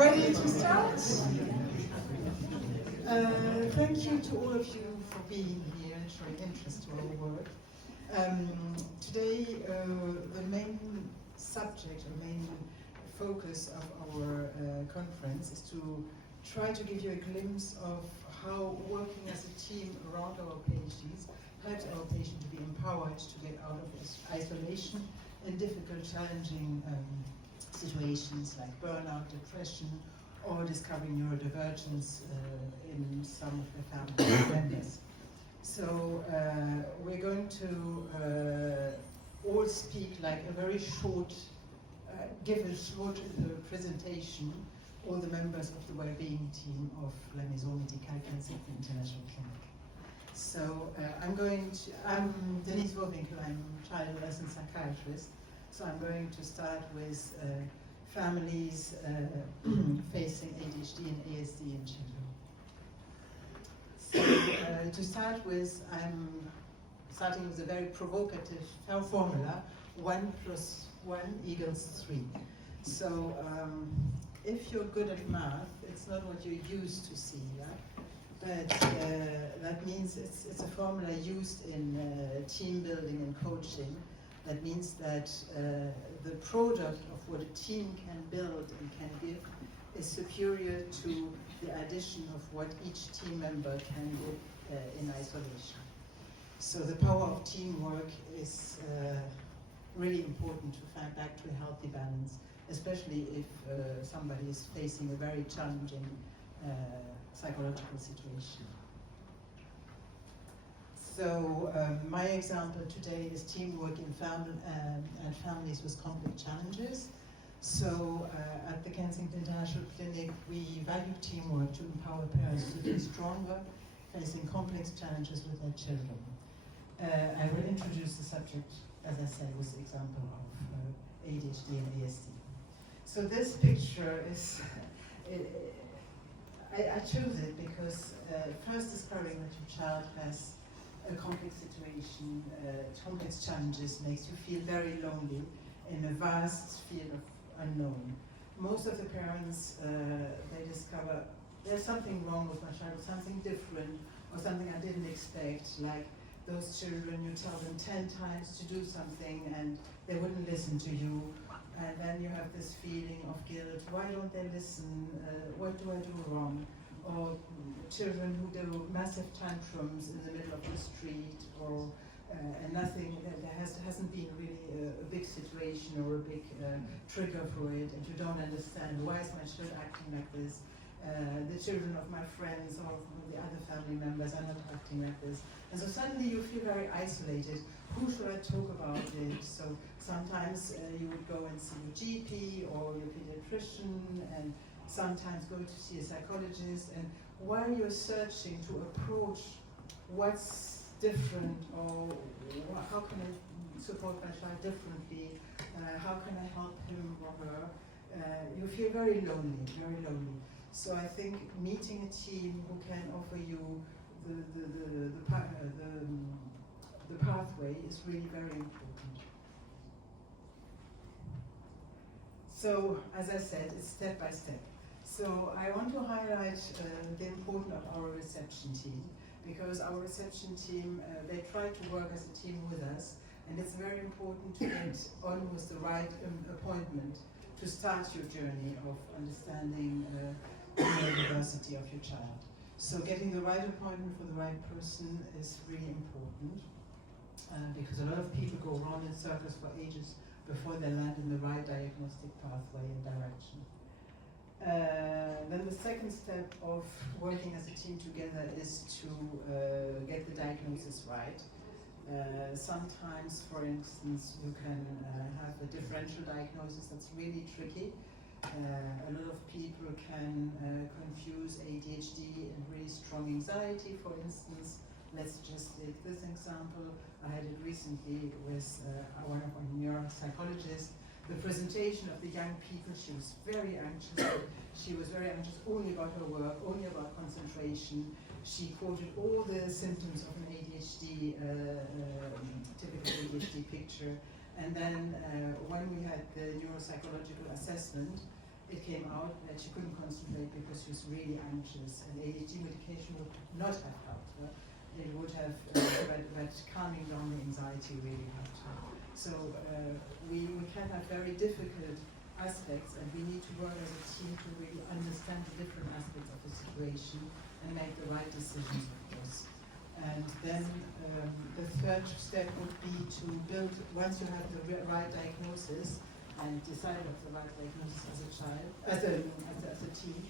Ready to start? Thank you to all of you for being here and showing interest to our work. Today, the main subject, the main focus of our conference is to try to give you a glimpse of how working as a team around our PhDs helps our patient to be empowered to get out of isolation in difficult, challenging situations like burnout, depression, or discovering neurodivergence in some of the family members. So we're going to all speak like a very short, give a short presentation, all the members of the well-being team of La Maison Médicale International Clinic. So I'm Denise Vohwinkel, I'm child adolescent psychiatrist. So I'm going to start with families facing ADHD and ASD in children. So to start with, I'm starting with a very provocative formula, 1 + 1 = 3. So if you're good at math, it's not what you're used to see, yeah? But that means it's a formula used in team building and coaching. That means that the product of what a team can build and can give is superior to the addition of what each team member can give in isolation. So the power of teamwork is really important to find back to a healthy balance, especially if somebody is facing a very challenging psychological situation. So my example today is teamwork in families with complex challenges. So at the Kensington International Clinic, we value teamwork to empower parents to be stronger facing complex challenges with their children. I will introduce the subject, as I said, with the example of ADHD and ASD. So this picture is, I chose it because first discovering that your child has a complex situation, complex challenges makes you feel very lonely in a vast field of unknown. Most of the parents, they discover there's something wrong with my child, or something different, or something I didn't expect, like those children, you tell them 10 times to do something and they wouldn't listen to you, and then you have this feeling of guilt, why don't they listen, what do I do wrong? Or children who do massive tantrums in the middle of the street, or and nothing, there hasn't been really a big situation or a big trigger for it, and you don't understand, why is my child acting like this? The children of my friends or the other family members are not acting like this. And so suddenly you feel very isolated. Who should I talk about it? So sometimes you would go and see your GP or your pediatrician, and sometimes go to see a psychologist, and while you're searching to approach what's different, or how can I support my child differently, how can I help him or her, you feel very lonely, very lonely. So I think meeting a team who can offer you the pathway is really very important. So as I said, it's step by step. So I want to highlight the importance of our reception team, because our reception team, they try to work as a team with us, and it's very important to get on with the right appointment to start your journey of understanding the neurodiversity of your child. So getting the right appointment for the right person is really important, because a lot of people go around in circles for ages before they land in the right diagnostic pathway and direction. Then the second step of working as a team together is to get the diagnosis right. Sometimes, for instance, you can have a differential diagnosis that's really tricky. A lot of people can confuse ADHD and really strong anxiety, for instance. Let's just take this example. I had it recently with one of our neuropsychologists. The presentation of the young people, she was very anxious. She was very anxious only about her work, only about concentration. She quoted all the symptoms of an ADHD, typical ADHD picture. And then when we had the neuropsychological assessment, it came out that she couldn't concentrate because she was really anxious, and ADHD medication would not have helped her. It would have, but calming down the anxiety really helped her. So we can have very difficult aspects, and we need to work as a team to really understand the different aspects of the situation and make the right decisions, of course. And then the third step would be to build, once you have the right diagnosis and decide of the right diagnosis as a child, as a team,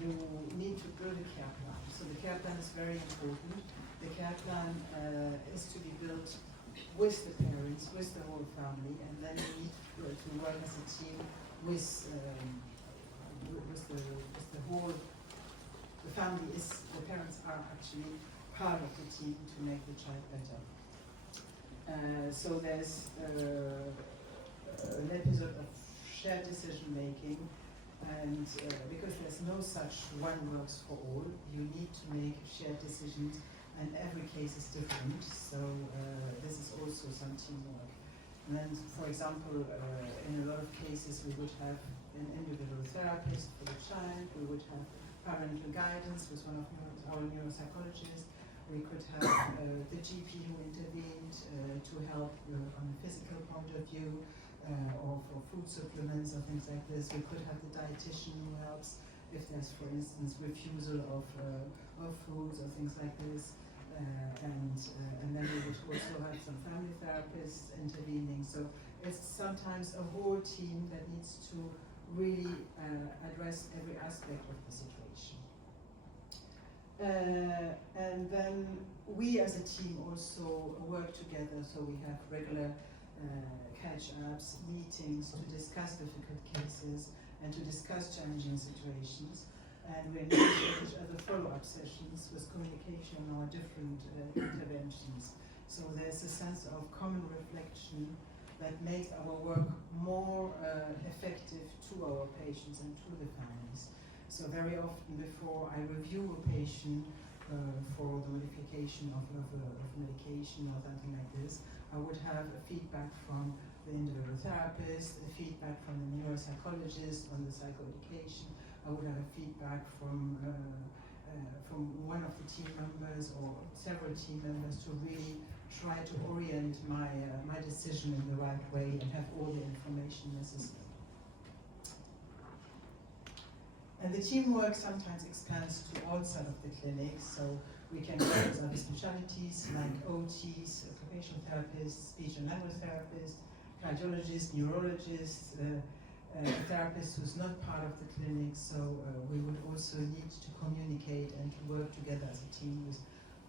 you need to build a care plan. So the care plan is very important. The care plan is to be built with the parents, with the whole family, and then you need to work as a team with the whole. The family is, the parents are actually part of the team to make the child better. So there's an episode of shared decision making, and because there's no such one works for all, you need to make shared decisions, and every case is different. So this is also some teamwork. And then, for example, in a lot of cases, we would have an individual therapist for the child. We would have parental guidance with one of our neuropsychologists. We could have the GP who intervened to help on a physical point of view, or for food supplements or things like this. We could have the dietitian who helps if there's, for instance, refusal of foods or things like this. And then we would also have some family therapists intervening. So it's sometimes a whole team that needs to really address every aspect of the situation. And then we as a team also work together, so we have regular catch-ups, meetings to discuss difficult cases and to discuss challenging situations. And we engage each other follow-up sessions with communication on our different interventions. So there's a sense of common reflection that makes our work more effective to our patients and to the families. So very often before I review a patient for the modification of medication or something like this, I would have a feedback from the individual therapist, a feedback from the neuropsychologist on the psychoeducation. I would have a feedback from one of the team members or several team members to really try to orient my decision in the right way and have all the information necessary. And the teamwork sometimes expands to outside of the clinic, so we can work with other specialties like OTs, occupational therapists, speech and language therapists, cardiologists, neurologists, a therapist who's not part of the clinic, so we would also need to communicate and to work together as a team with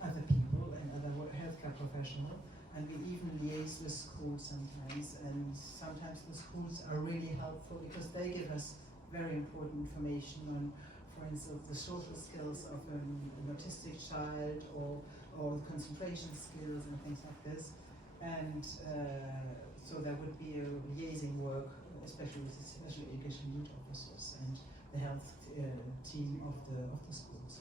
other people and other healthcare professionals. And we even liaise with schools sometimes, and sometimes the schools are really helpful because they give us very important information on, for instance, the social skills of an autistic child or concentration skills and things like this. And so there would be a liaising work, especially with the special education youth officers and the health team of the schools.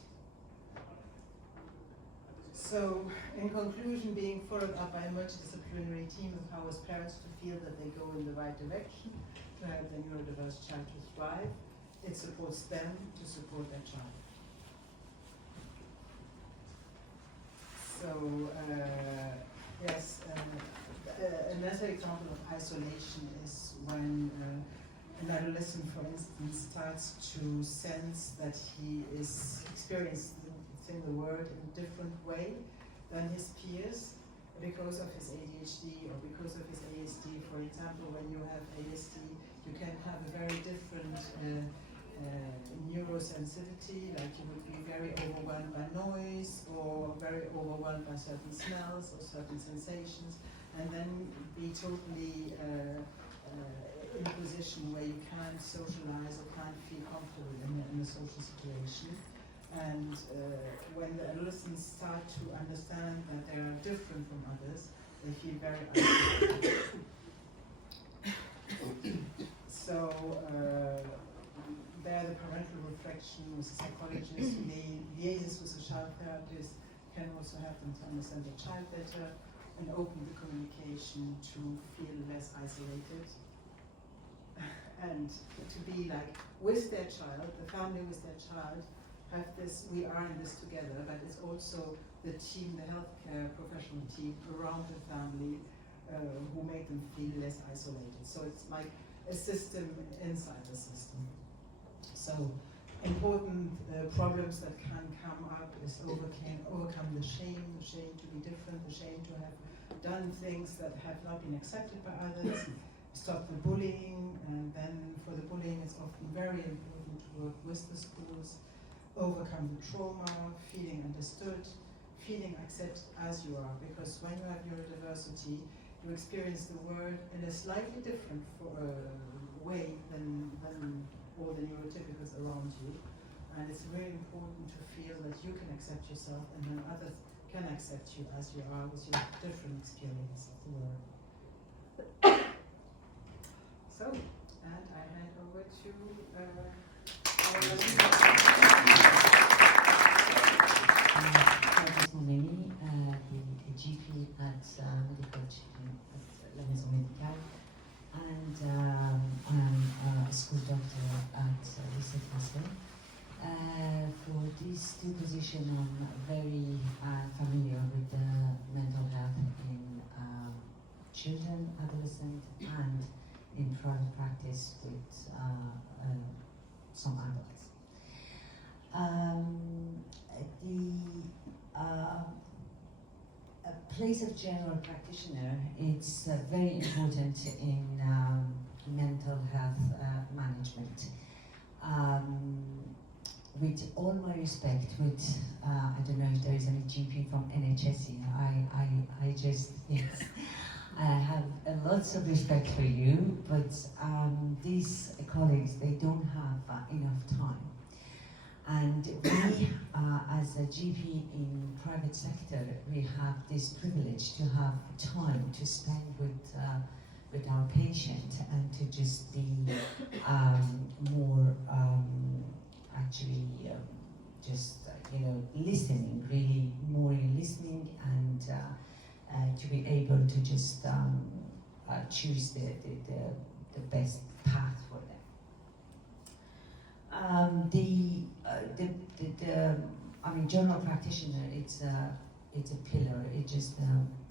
So, in conclusion, being followed up by a multidisciplinary team empowers parents to feel that they go in the right direction to help their neurodiverse child to thrive. It supports them to support their child. So, yes, another example of isolation is when an adolescent, for instance, starts to sense that he is experiencing the world in a different way than his peers because of his ADHD or because of his ASD. For example, when you have ASD, you can have a very different neurosensitivity, like you would be very overwhelmed by noise or very overwhelmed by certain smells or certain sensations, and then be totally in a position where you can't socialize or can't feel comfortable in a social situation. And when the adolescents start to understand that they are different from others, they feel very isolated. So there the parental reflection with a psychologist who liaises with a child therapist can also help them to understand the child better and open the communication to feel less isolated. and to be like with their child, the family with their child, have this, we are in this together, but it's also the team, the healthcare professional team around the family who make them feel less isolated. So it's like a system inside the system. So important problems that can come up is overcome the shame to be different, the shame to have done things that have not been accepted by others, stop the bullying, and then for the bullying it's often very important to work with the schools, overcome the trauma, feeling understood, feeling accepted as you are, because when you have neurodiversity, you experience the world in a slightly different way than all the neurotypicals around you. And it's very important to feel that you can accept yourself and then others can accept you as you are with your different experience of the world. So, and I hand over to Pardis Momeni, the GP at medical at La Maison Médicale, and I'm a school doctor at Lycée Français. For these two positions, I'm very familiar with the mental health in children, adolescents, and in private practice with some adults. A place of general practitioner is very important in mental health management. With all my respect, I don't know if there is any GP from NHS here, I just, yes, I have lots of respect for you, but these colleagues, they don't have enough time. And we, as a GP in private sector, we have this privilege to have time to spend with our patient and to just be more actually listening, really more in listening, and to be able to just choose the best path for them. General practitioner, it's a pillar, it's just a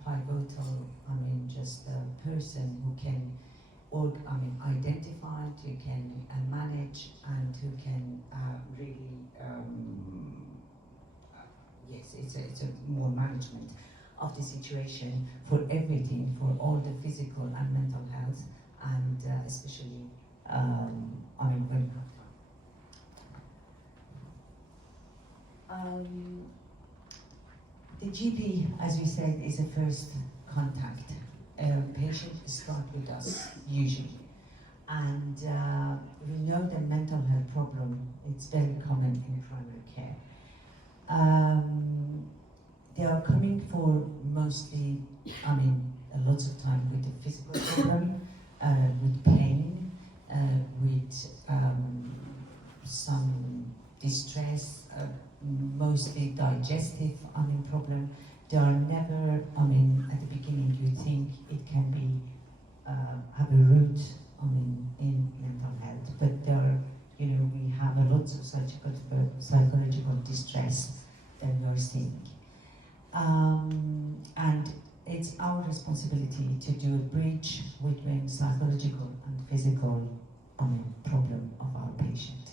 pivotal, just a person who can identify, who can manage, and who can really, yes, it's a more management of the situation for everything, for all the physical and mental health, and especially, when you have time. The GP, as we said, is a first contact. Patient start with us, usually. And we know that mental health problem, it's very common in primary care. They are coming for mostly, lots of time with the physical problem, with pain, with some distress, mostly digestive problem. They are never, at the beginning you think it can be, have a root, in mental health, but there are, we have a lot of psychological distress that we are seeing. And it's our responsibility to do a bridge between psychological and physical, problem of our patient.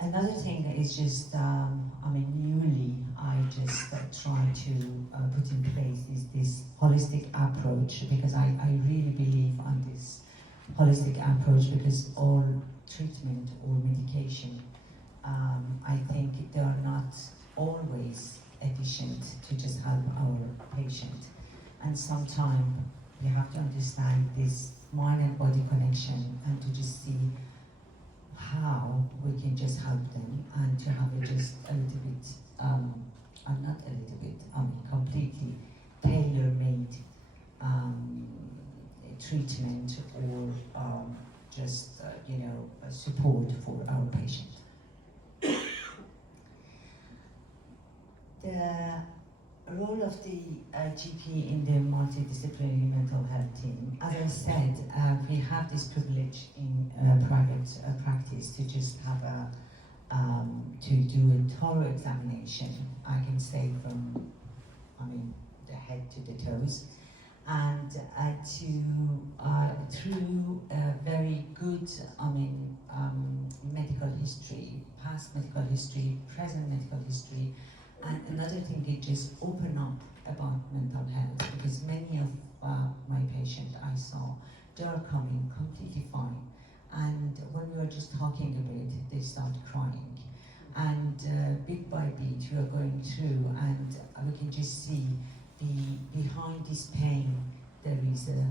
Another thing is just, newly I just try to put in place is this holistic approach, because I really believe on this holistic approach, because all treatment or medication, I think they are not always efficient to just help our patient. And sometimes you have to understand this mind and body connection and to just see how we can just help them, and to have it just a little bit, not a little bit, completely tailor-made treatment or just, support for our patient. The role of the GP in the multidisciplinary mental health team as I said, we have this privilege in private practice to just have to do a thorough examination, I can say from, the head to the toes, and through very good, medical history, past medical history, present medical history, and another thing is just open up about mental health, because many of my patients I saw, they are coming completely fine, and when we were just talking a bit, they start crying, and bit by bit we are going through, and we can just see behind this pain there is a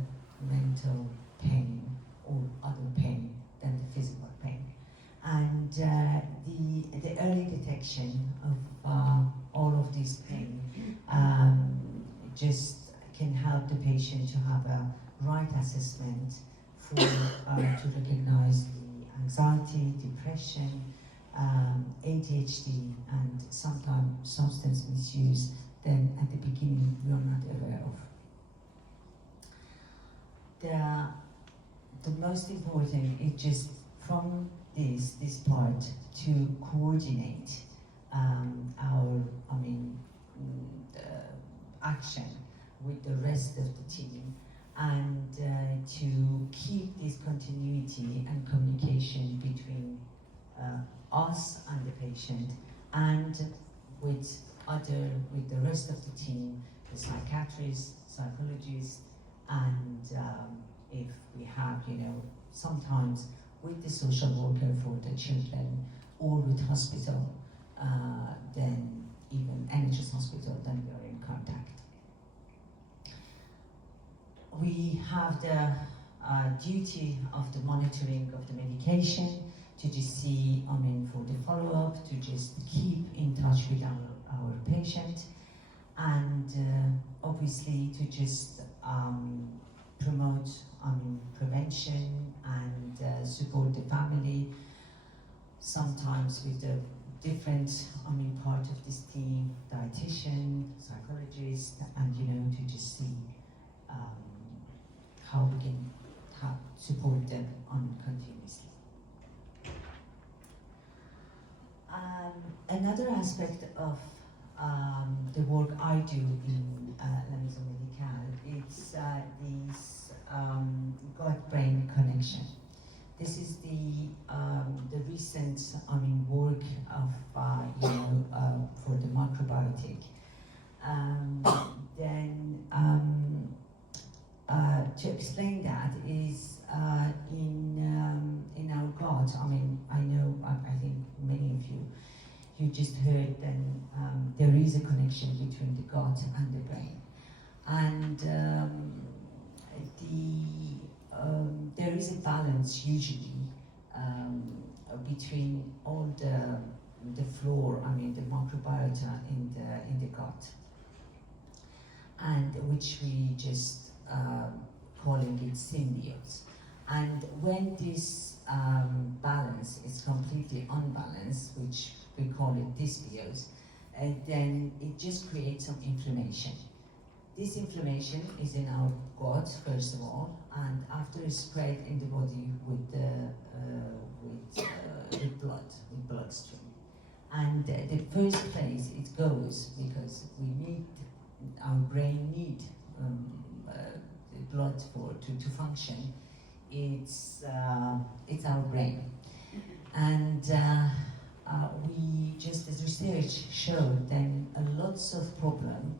mental pain or other pain than the physical pain. And the early detection of all of this pain just can help the patient to have a right assessment for to recognize the anxiety, depression, ADHD, and sometimes substance misuse that at the beginning we are not aware of. The most important is just from this part to coordinate our action with the rest of the team, and to keep this continuity and communication between us and the patient, and with the rest of the team, the psychiatrist, psychologist, and if we have, sometimes with the social worker for the children, or with hospital, then even NHS hospital, then we are in contact. We have the duty of the monitoring of the medication, to just see, for the follow-up, to just keep in touch with our patient, and obviously to just promote prevention and support the family, sometimes with the different part of this team, dietitian, psychologist, and to just see how we can support them continuously. Another aspect of the work I do in La Maison Médicale, it's this gut-brain connection. This is the recent work of for the microbiotic. To explain that is in our gut. I think many of you just heard that there is a connection between the gut and the brain, and there is a balance usually between all the flora, the microbiota in the gut, and which we just calling it symbiotes. And when this balance is completely unbalanced, which we call it dysbiose, then it just creates some inflammation. This inflammation is in our gut, first of all, and after it's spread in the body with bloodstream. And the first place it goes, because our brain need the blood to function, it's our brain. And we just, as research showed, then lots of problem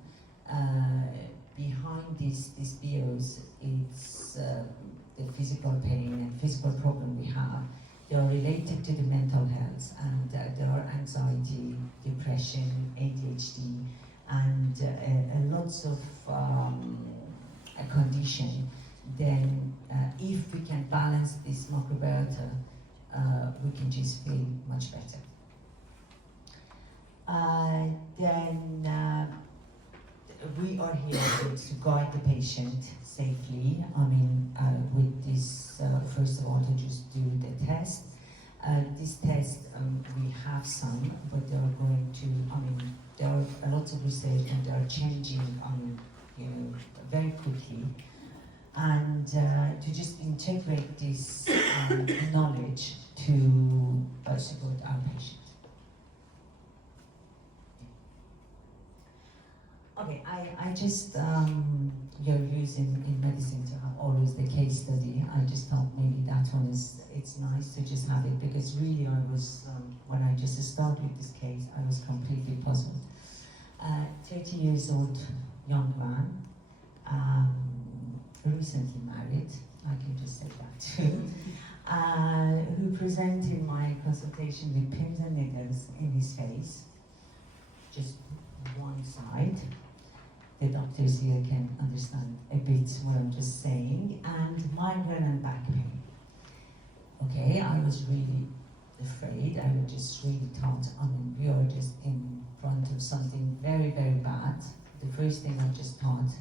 behind this bios, it's the physical pain and physical problem we have. They are related to the mental health, and there are anxiety, depression, ADHD, and lots of condition. Then if we can balance this microbiota, we can just feel much better. Then we are here to guide the patient safely. With this, first of all, to just do the test. This test, we have some, but they are going to, there are a lot of research and they are changing, very quickly. And to just integrate this knowledge to support our patient. Okay, I just, you're using in medicine to have always the case study. I just thought maybe that one it's nice to just have it, because really I was, when I just started with this case, I was completely puzzled. 30 years old young man, recently married, I can just say that too, who presented my consultation with pins and needles in his face, just one side. The doctors here can understand a bit what I'm just saying, and migraine and back pain. Okay, I was really afraid. I was just really thought, I mean, we are just in front of something very, very bad. The first thing I just thought,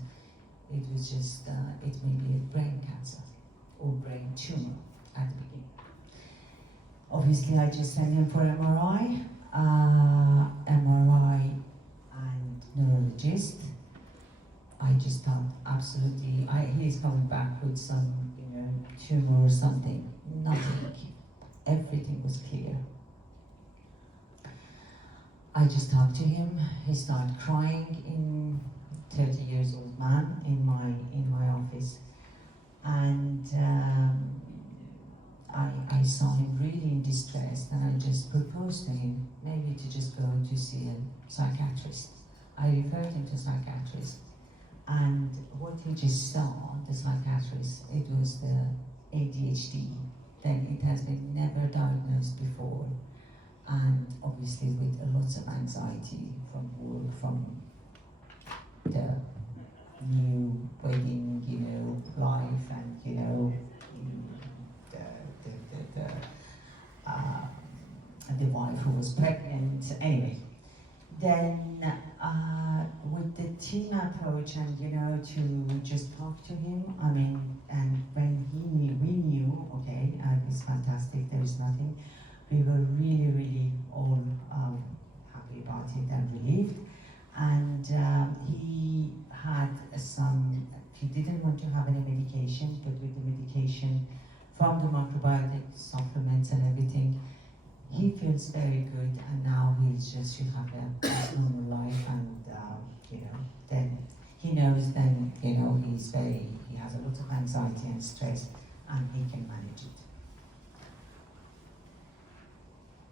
it was just, it may be a brain cancer or brain tumor at the beginning. Obviously, I just sent him for MRI, MRI and neurologist. I just thought, absolutely, he's coming back with some, tumor or something. Nothing. Everything was clear. I just talked to him. He started crying, in 30 years old man in my office, and I saw him really in distress, and I just proposed to him maybe to just go to see a psychiatrist. I referred him to a psychiatrist. And what he just saw, the psychiatrist, it was the ADHD. Then it has been never diagnosed before. And obviously with lots of anxiety from work, from the new wedding, life, and, the wife who was pregnant, anyway. Then with the team approach and to just talk to him, I mean, and when we knew, okay, it's fantastic, there is nothing, we were really, really all happy about it and relieved. And he had he didn't want to have any medication, but with the medication from the macrobiotic supplements and everything, he feels very good, and now he just should have a normal life, and then he knows, then he has a lot of anxiety and stress, and he can manage it.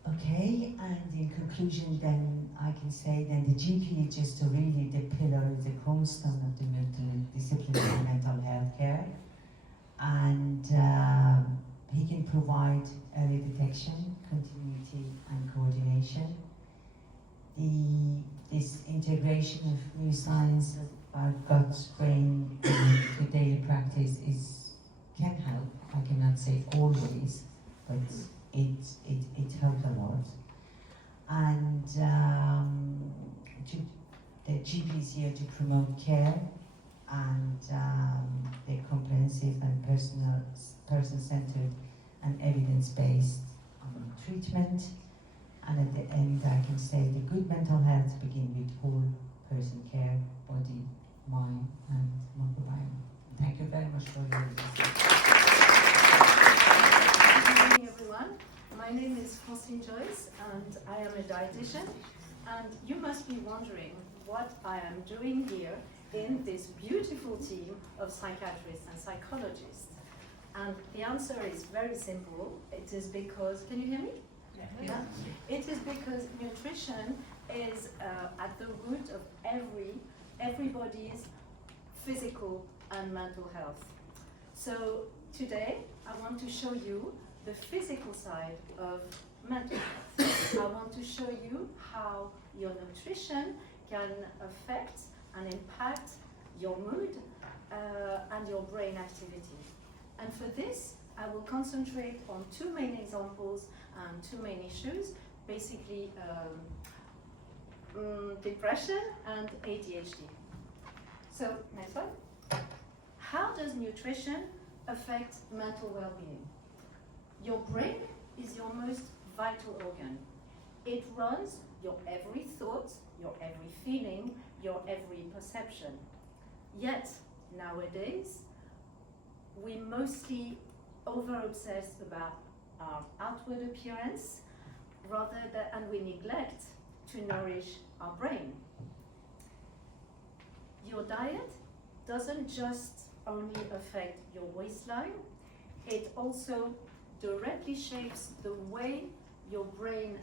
Okay, and in conclusion, then I can say then the GP is just really the pillar, the cornerstone of the multidisciplinary mental health care, and he can provide early detection, continuity, and coordination. This integration of new science about gut, brain, to daily practice can help. I cannot say always, but it helped a lot. And the GP is here to promote care and the comprehensive and person-centered and evidence-based treatment. And at the end, I can say the good mental health begins with whole person care, body, mind, and microbiome. Thank you very much for your listening. Good morning, everyone. My name is Francine Joyce, and I am a dietitian. And you must be wondering what I am doing here in this beautiful team of psychiatrists and psychologists. And the answer is very simple. It is because, can you hear me? Yeah. It is because nutrition is at the root of everybody's physical and mental health. So today I want to show you the physical side of mental health. I want to show you how your nutrition can affect and impact your mood and your brain activity. And for this, I will concentrate on two main examples and two main issues, basically depression and ADHD. So, next one. How does nutrition affect mental well-being? Your brain is your most vital organ. It runs your every thought, your every feeling, your every perception. Yet, nowadays, we mostly over-obsessed about our outward appearance, and we neglect to nourish our brain. Your diet doesn't just only affect your waistline, it also directly shapes the way your brain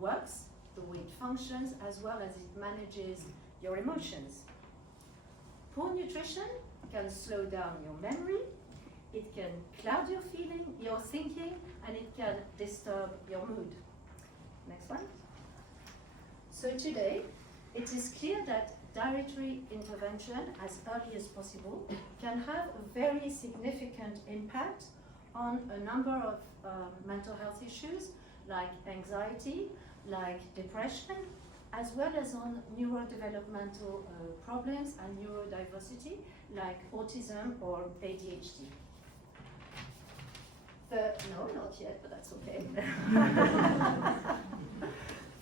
works, the way it functions, as well as it manages your emotions. Poor nutrition can slow down your memory, it can cloud your thinking, and it can disturb your mood. Next one. So today, it is clear that dietary intervention as early as possible can have a very significant impact on a number of mental health issues like anxiety, like depression, as well as on neurodevelopmental problems and neurodiversity like autism or ADHD. No, not yet, but that's okay.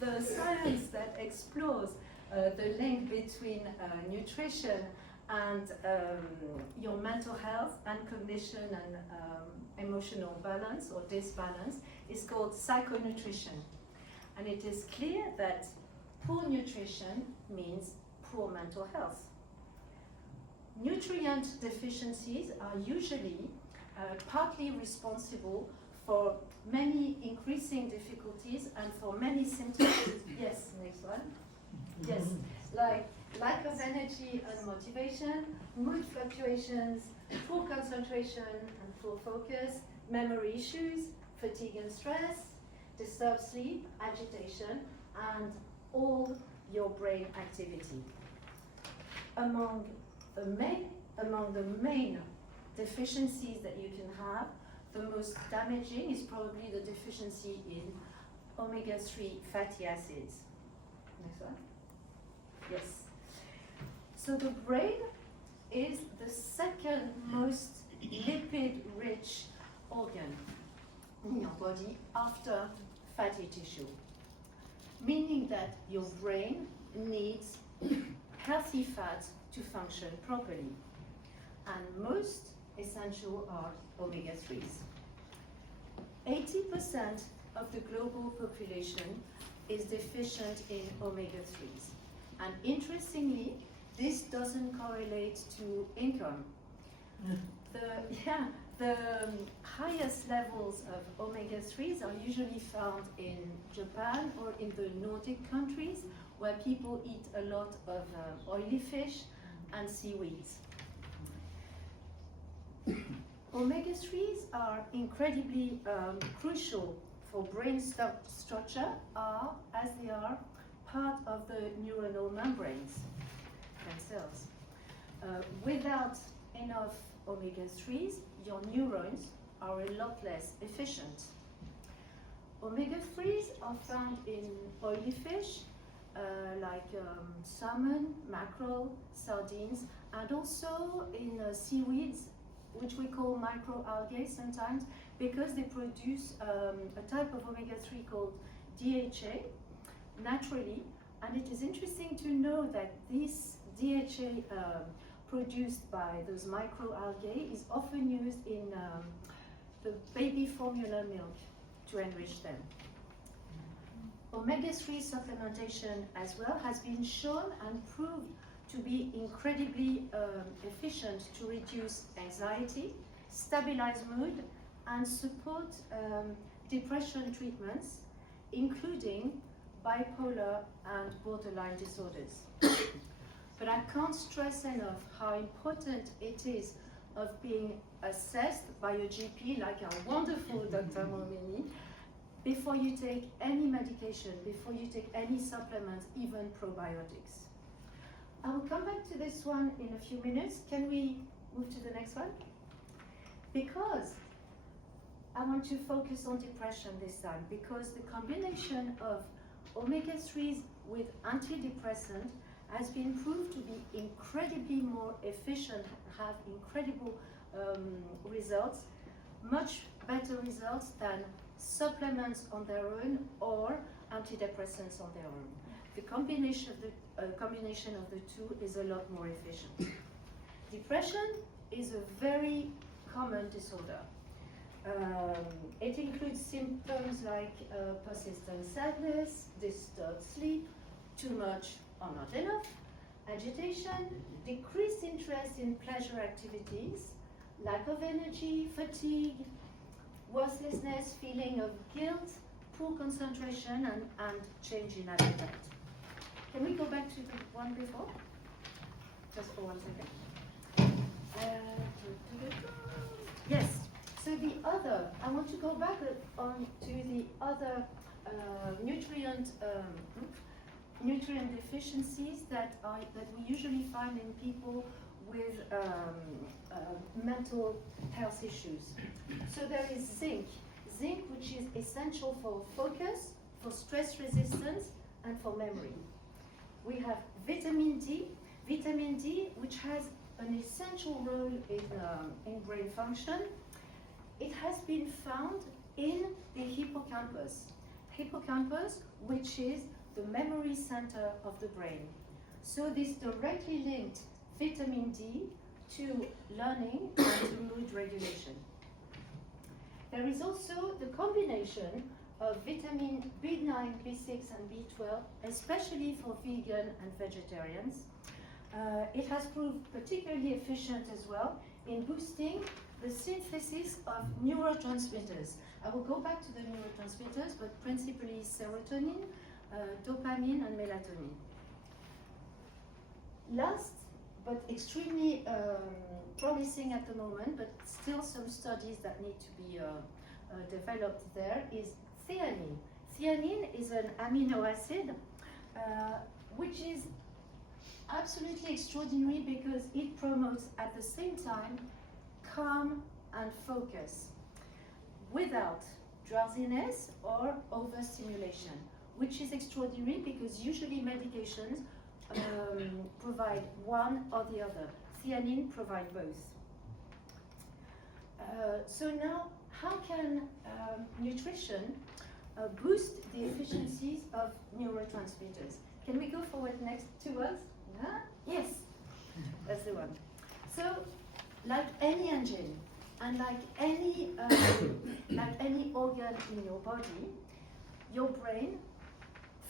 The science that explores the link between nutrition and your mental health and cognition and emotional balance or disbalance is called psychonutrition. And it is clear that poor nutrition means poor mental health. Nutrient deficiencies are usually partly responsible for many increasing difficulties and for many symptoms. Yes, next one. Yes, like lack of energy and motivation, mood fluctuations, poor concentration and poor focus, memory issues, fatigue and stress, disturbed sleep, agitation, and all your brain activity. Among the main deficiencies that you can have, the most damaging is probably the deficiency in omega-3 fatty acids. Next one. Yes. So the brain is the second most lipid-rich organ in your body after fatty tissue, meaning that your brain needs healthy fats to function properly, and most essential are omega-3s. 80% of the global population is deficient in omega-3s, and interestingly, this doesn't correlate to income. The highest levels of omega-3s are usually found in Japan or in the Nordic countries, where people eat a lot of oily fish and seaweeds. Omega-3s are incredibly crucial for brain structure, as they are part of the neuronal membranes themselves. Without enough omega-3s, your neurons are a lot less efficient. Omega-3s are found in oily fish, like salmon, mackerel, sardines, and also in seaweeds, which we call microalgae sometimes, because they produce a type of omega-3 called DHA naturally. And it is interesting to know that this DHA produced by those microalgae is often used in the baby formula milk to enrich them. Omega-3 supplementation as well has been shown and proved to be incredibly efficient to reduce anxiety, stabilize mood, and support depression treatments, including bipolar and borderline disorders. But I can't stress enough how important it is of being assessed by a GP like our wonderful Dr. Momeni before you take any medication, before you take any supplements, even probiotics. I will come back to this one in a few minutes. Can we move to the next one? Because I want to focus on depression this time, because the combination of omega-3s with antidepressant has been proved to be incredibly more efficient, have incredible results, much better results than supplements on their own or antidepressants on their own. The combination of the two is a lot more efficient. Depression is a very common disorder. It includes symptoms like persistent sadness, disturbed sleep, too much or not enough, agitation, decreased interest in pleasure activities, lack of energy, fatigue, worthlessness, feeling of guilt, poor concentration, and change in appetite. Can we go back to the one before? Just for 1 second. Yes, so the other, I want to go back on to the other nutrient deficiencies that we usually find in people with mental health issues. So there is zinc, which is essential for focus, for stress resistance, and for memory. We have vitamin D, which has an essential role in brain function. It has been found in the hippocampus, which is the memory center of the brain. So this directly linked vitamin D to learning and to mood regulation. There is also the combination of vitamin B9, B6, and B12, especially for vegan and vegetarians. It has proved particularly efficient as well in boosting the synthesis of neurotransmitters. I will go back to the neurotransmitters, but principally serotonin, dopamine, and melatonin. Last, but extremely promising at the moment, but still some studies that need to be developed there, is theanine. Theanine is an amino acid which is absolutely extraordinary because it promotes at the same time calm and focus without drowsiness or overstimulation, which is extraordinary because usually medications provide one or the other. Theanine provides both. So now, how can nutrition boost the efficiencies of neurotransmitters? Can we go forward next 2 words? Yes, that's the one. So, like any engine, and like any organ in your body, your brain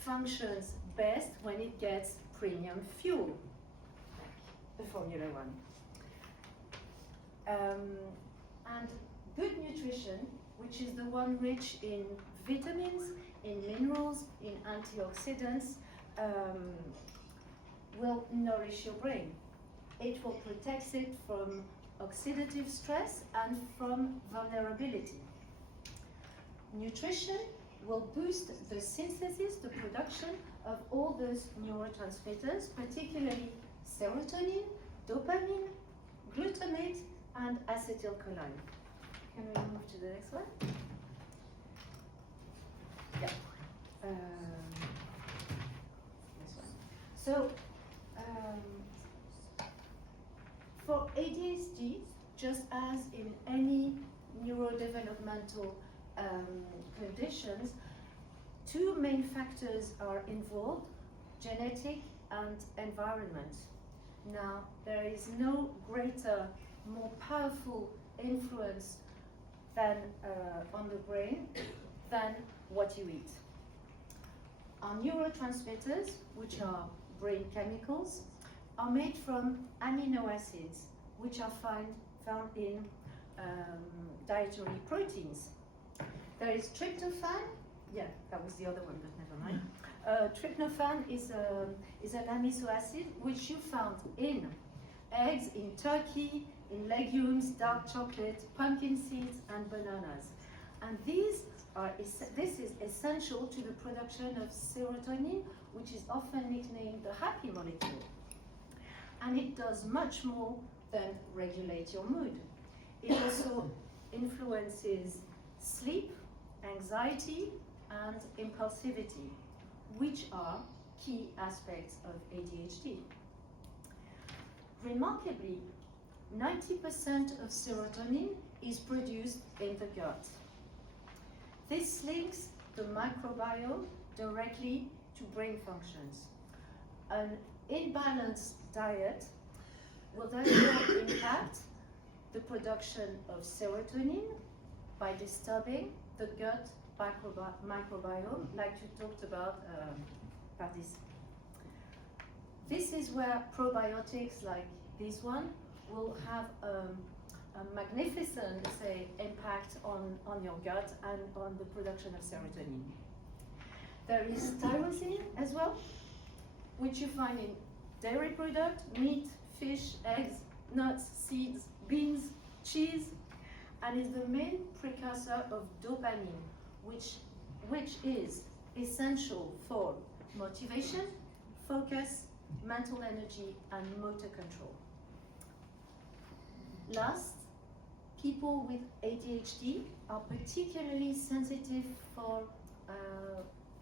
functions best when it gets premium fuel, like the Formula One. And good nutrition, which is the one rich in vitamins, in minerals, in antioxidants, will nourish your brain. It will protect it from oxidative stress and from vulnerability. Nutrition will boost the synthesis, the production of all those neurotransmitters, particularly serotonin, dopamine, glutamate, and acetylcholine. Can we move to the next one? Yeah. This one. So, for ADHD, just as in any neurodevelopmental conditions, 2 main factors are involved: genetic and environment. Now, there is no greater, more powerful influence than on the brain than what you eat. Our neurotransmitters, which are brain chemicals, are made from amino acids, which are found in dietary proteins. There is tryptophan. Yeah, that was the other one, but never mind. Tryptophan is an amino acid which you found in eggs, in turkey, in legumes, dark chocolate, pumpkin seeds, and bananas. And this is essential to the production of serotonin, which is often nicknamed the happy molecule. And it does much more than regulate your mood. It also influences sleep, anxiety, and impulsivity, which are key aspects of ADHD. Remarkably, 90% of serotonin is produced in the gut. This links the microbiome directly to brain functions. An imbalanced diet will therefore impact the production of serotonin by disturbing the gut microbiome, like you talked about, Pardis. This is where probiotics like this one will have a magnificent, say, impact on your gut and on the production of serotonin. There is tyrosine as well, which you find in dairy products, meat, fish, eggs, nuts, seeds, beans, cheese, and is the main precursor of dopamine, which is essential for motivation, focus, mental energy, and motor control. Last, people with ADHD are particularly sensitive for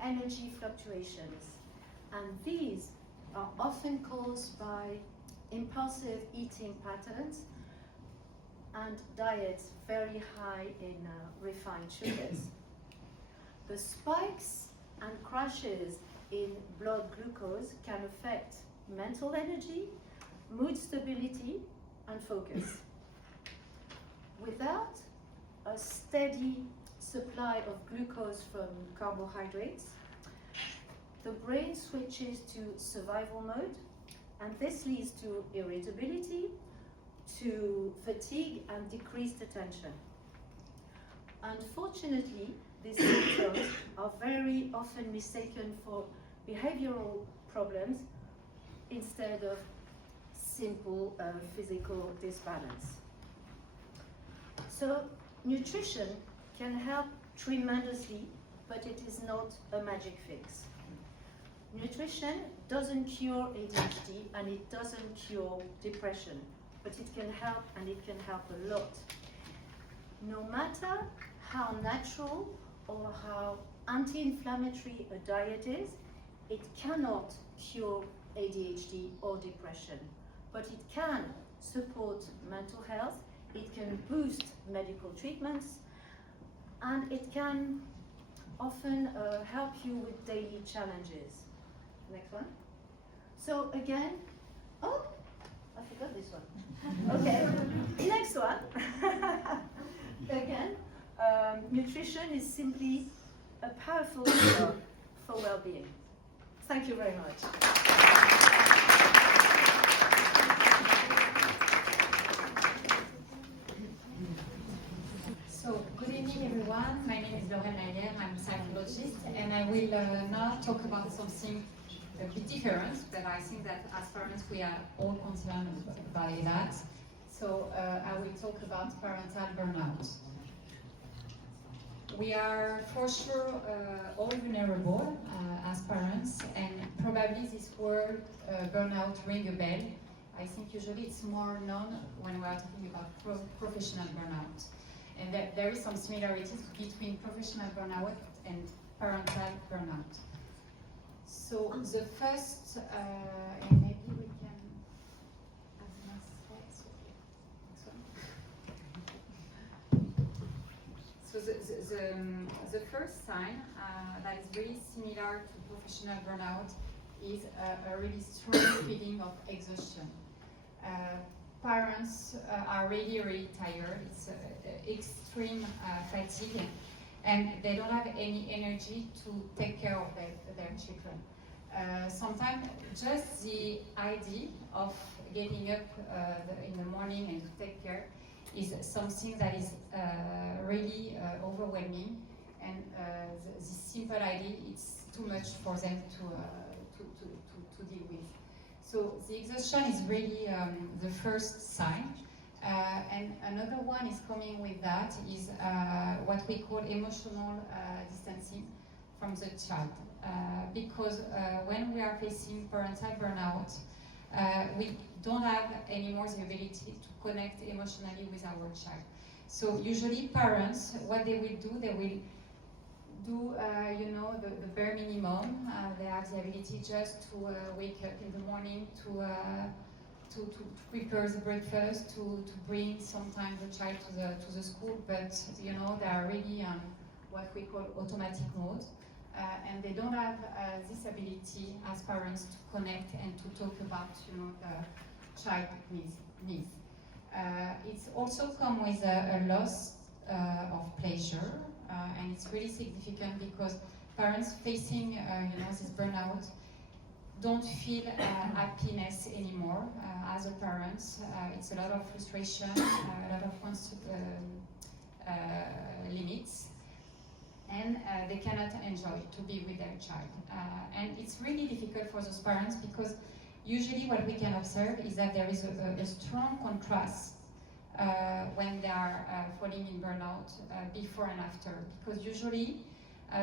energy fluctuations, and these are often caused by impulsive eating patterns and diets very high in refined sugars. The spikes and crashes in blood glucose can affect mental energy, mood stability, and focus. Without a steady supply of glucose from carbohydrates, the brain switches to survival mode, and this leads to irritability, to fatigue, and decreased attention. Unfortunately, these symptoms are very often mistaken for behavioral problems instead of simple physical disbalance. So nutrition can help tremendously, but it is not a magic fix. Nutrition doesn't cure ADHD and it doesn't cure depression, but it can help, and it can help a lot. No matter how natural or how anti-inflammatory a diet is, it cannot cure ADHD or depression, but it can support mental health, it can boost medical treatments, and it can often help you with daily challenges. Next one. So again, oh, I forgot this one. Okay, next one. Again, nutrition is simply a powerful tool for well-being. Thank you very much. So, good evening everyone. My name is Laurène, I'm a psychologist, and I will now talk about something a bit different, but I think that as parents we are all concerned by that. So I will talk about parental burnout. We are for sure all vulnerable as parents, and probably this word burnout ring a bell. I think usually it's more known when we are talking about professional burnout. And there is some similarities between professional burnout and parental burnout. So the first, and maybe we can have the next slide. So the first sign that is very similar to professional burnout is a really strong feeling of exhaustion. Parents are really, really tired. It's extreme fatigue, and they don't have any energy to take care of their children. Sometimes just the idea of getting up in the morning and to take care is something that is really overwhelming, and this simple idea, it's too much for them to deal with. So the exhaustion is really the first sign. And another one is coming with that is what we call emotional distancing from the child. Because when we are facing parental burnout, we don't have anymore the ability to connect emotionally with our child. So usually parents, what they will do, they will do the bare minimum. They have the ability just to wake up in the morning, to prepare the breakfast, to bring sometimes the child to the school, but they are really on what we call automatic mode, and they don't have this ability as parents to connect and to talk about the child needs. It's also come with a loss of pleasure, and it's really significant because parents facing this burnout don't feel happiness anymore as a parent. It's a lot of frustration, a lot of limits, and they cannot enjoy to be with their child. And it's really difficult for those parents because usually what we can observe is that there is a strong contrast when they are falling in burnout before and after, because usually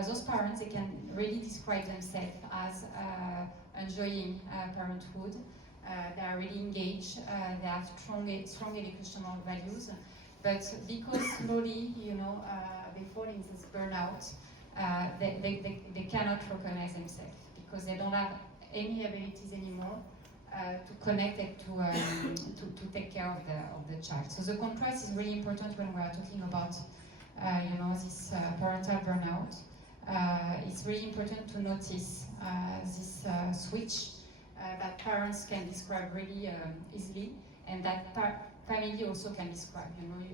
those parents, they can really describe themselves as enjoying parenthood. They are really engaged, they have strong educational values, but because slowly, they fall in this burnout, they cannot recognize themselves because they don't have any abilities anymore to connect and to take care of the child. So the contrast is really important when we are talking about this parental burnout. It's really important to notice this switch that parents can describe really easily, and that family also can describe.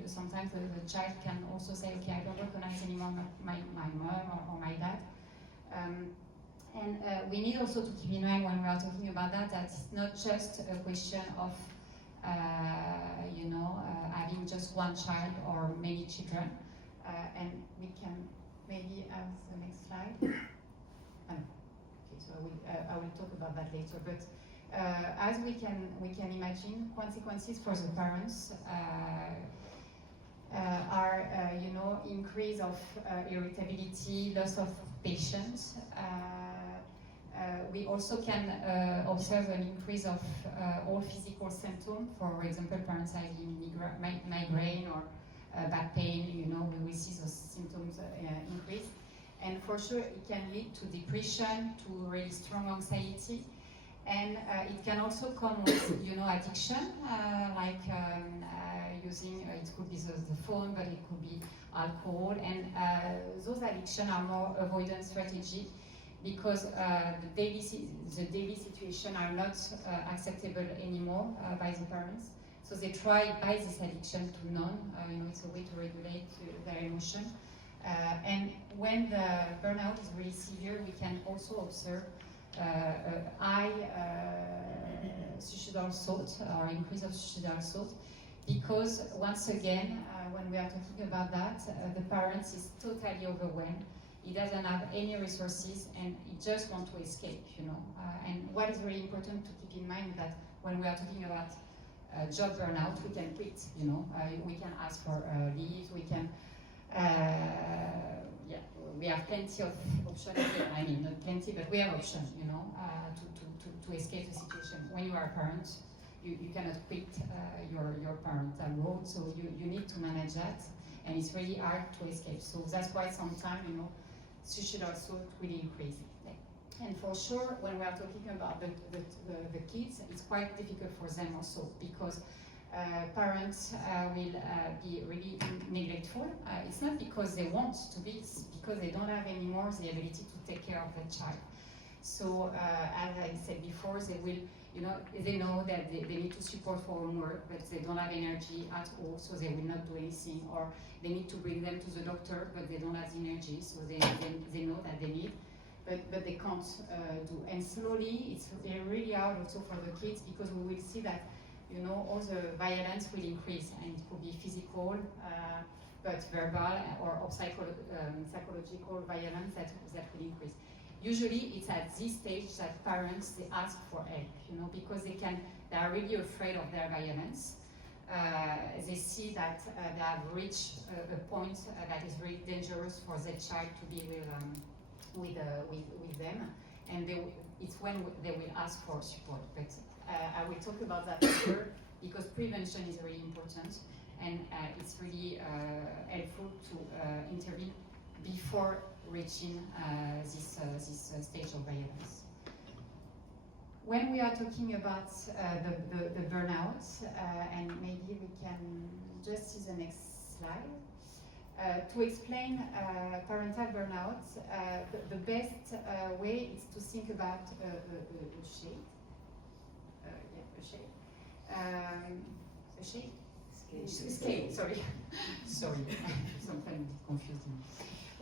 Sometimes the child can also say, okay, I don't recognize anymore my mom or my dad. And we need also to keep in mind when we are talking about that it's not just a question of having just one child or many children. And we can maybe have the next slide. Okay, so I will talk about that later. But as we can imagine, consequences for the parents are increase of irritability, loss of patience. We also can observe an increase of all physical symptoms. For example, parents having migraine or back pain, we will see those symptoms increase. And for sure, it can lead to depression, to really strong anxiety. And it can also come with, addiction, like using, it could be the phone, but it could be alcohol. And those addictions are more avoidance strategy because the daily situation are not acceptable anymore by the parents. So they try by this addiction to numb. It's a way to regulate their emotion. And when the burnout is really severe, we can also observe high suicidal thought or increase of suicidal thought, because once again, when we are talking about that, the parent is totally overwhelmed. He doesn't have any resources and he just wants to escape, And what is really important to keep in mind that when we are talking about job burnout, we can quit, we can ask for leave, we can, we have plenty of options. I mean, not plenty, but we have options, to escape the situation. When you are a parent, you cannot quit your parental role, so you need to manage that, and it's really hard to escape. So that's why sometimes, suicidal thought really increase. And for sure, when we are talking about the kids, it's quite difficult for them also, because parents will be really neglectful. It's not because they want to be, it's because they don't have anymore the ability to take care of their child. So as I said before, they will, they know that they need to support for homework, but they don't have energy at all, so they will not do anything. Or they need to bring them to the doctor, but they don't have the energy, so they know that they need, but they can't do. And slowly, it's really hard also for the kids, because we will see that all the violence will increase, and it could be physical, but verbal or psychological violence that will increase. Usually, it's at this stage that parents, they ask for help, because they are really afraid of their violence. They see that they have reached a point that is really dangerous for their child to be with them, and it's when they will ask for support. But I will talk about that later, because prevention is really important, and it's really helpful to intervene before reaching this stage of violence. When we are talking about the burnout, and maybe we can just see the next slide, to explain parental burnout, the best way is to think about a shape. A shape. Scale, sorry. Sorry, sometimes confusing.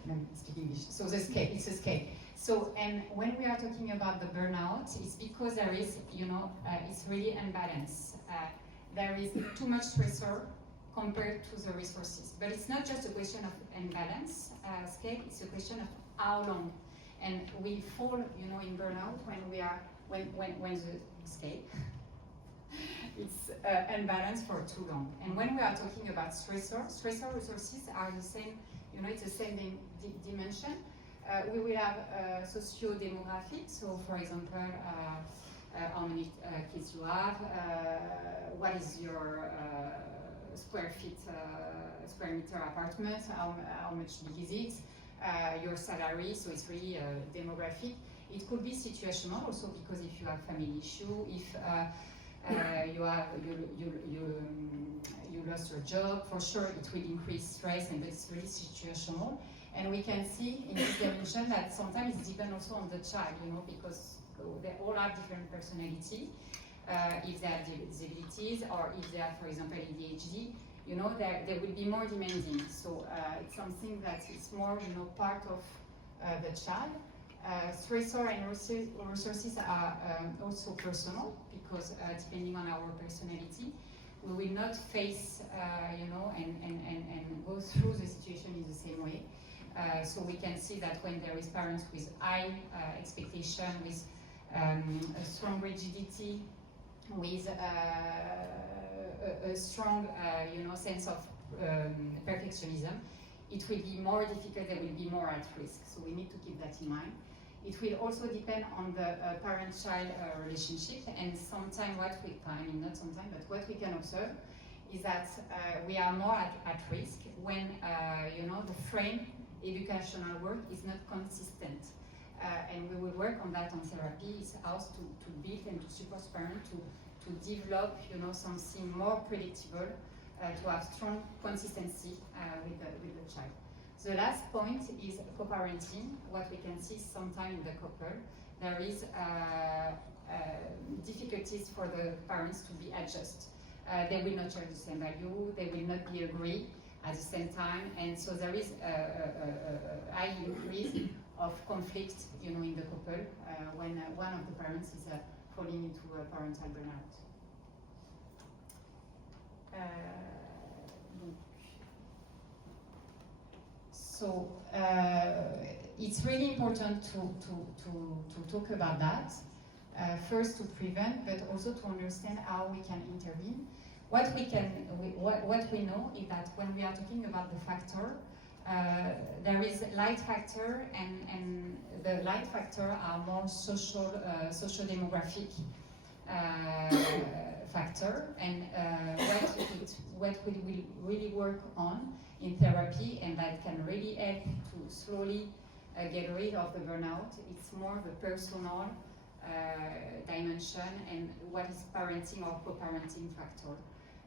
Let me speak English. So the scale, it's a scale. So, and when we are talking about the burnout, it's because there is, it's really unbalanced. There is too much stressor compared to the resources. But it's not just a question of imbalance scale, it's a question of how long. And we fall, in burnout when we are, when the scale, it's unbalanced for too long. And when we are talking about stressor resources are the same, it's the same dimension. We will have socio-demographic, so for example, how many kids you have, what is your square meter apartment, how much big is it, your salary, so it's really demographic. It could be situational also, because if you have family issue, if you lost your job, for sure it will increase stress, and it's really situational. And we can see in this dimension that sometimes it depends also on the child, because they all have different personality. If they have disabilities, or if they have, for example, ADHD, they will be more demanding. So it's something that is more, part of the child. Stressor and resources are also personal, because depending on our personality, we will not face, and go through the situation in the same way. So we can see that when there is parents with high expectation, with a strong rigidity, with a strong, sense of perfectionism, it will be more difficult, they will be more at risk. So we need to keep that in mind. It will also depend on the parent-child relationship, and sometimes not sometimes, but what we can observe is that we are more at risk when, the frame educational work is not consistent. And we will work on that on therapy. It's ours to build and to support parents to develop, something more predictable, to have strong consistency with the child. The last point is co-parenting. What we can see sometimes in the couple, there is difficulties for the parents to be adjusted. They will not share the same value, they will not be agree at the same time, and so there is a high increase of conflict, in the couple when one of the parents is falling into a parental burnout. So it's really important to talk about that. First to prevent, but also to understand how we can intervene. What we know is that when we are talking about the factor, there is light factor, and the light factor are more socio-demographic factor, and what we will really work on in therapy, and that can really help to slowly get rid of the burnout. It's more the personal dimension, and what is parenting or co-parenting factor.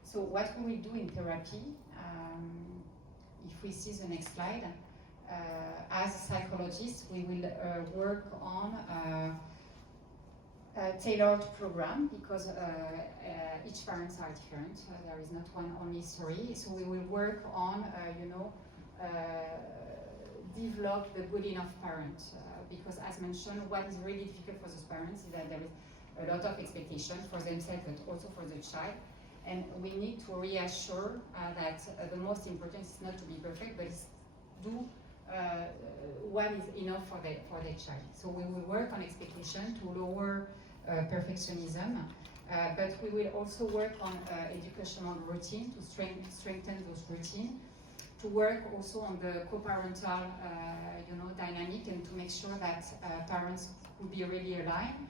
So what we will do in therapy, if we see the next slide, as a psychologist, we will work on a tailored program, because each parents are different. There is not one only story. So we will work on, develop the good enough parent. Because as mentioned, what is really difficult for those parents is that there is a lot of expectation for themselves, but also for the child. And we need to reassure that the most important is not to be perfect, but is do what is enough for their child. So we will work on expectation to lower perfectionism, but we will also work on educational routine to strengthen those routines, to work also on the co-parental dynamic, and to make sure that parents will be really aligned.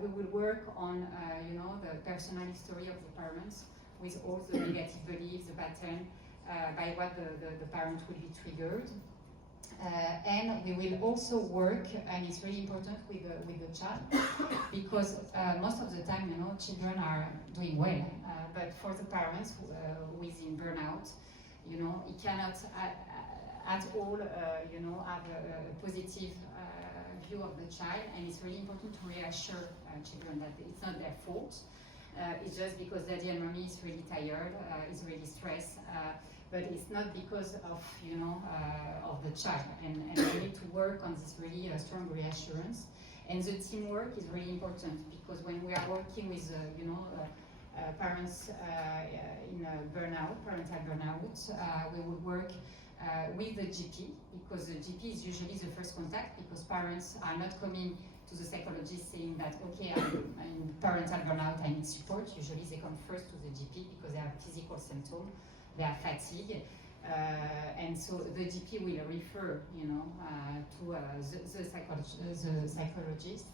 We will work on the personal history of the parents, with all the negative beliefs, the pattern, by what the parent will be triggered. And we will also work, and it's really important, with the child, because most of the time, children are doing well, but for the parents within burnout, it cannot at all, have a positive view of the child, and it's really important to reassure children that it's not their fault. It's just because daddy and mommy is really tired, is really stressed, but it's not because of, you know, of the child. And we need to work on this really strong reassurance. And the teamwork is really important, because when we are working with, you know, parents in burnout, parental burnout, we would work with the GP, because the GP is usually the first contact, because parents are not coming to the psychologist saying that, okay, I'm in parental burnout, I need support. Usually they come first to the GP because they have physical symptoms, they are fatigue, and so the GP will refer, you know, to the psychologist.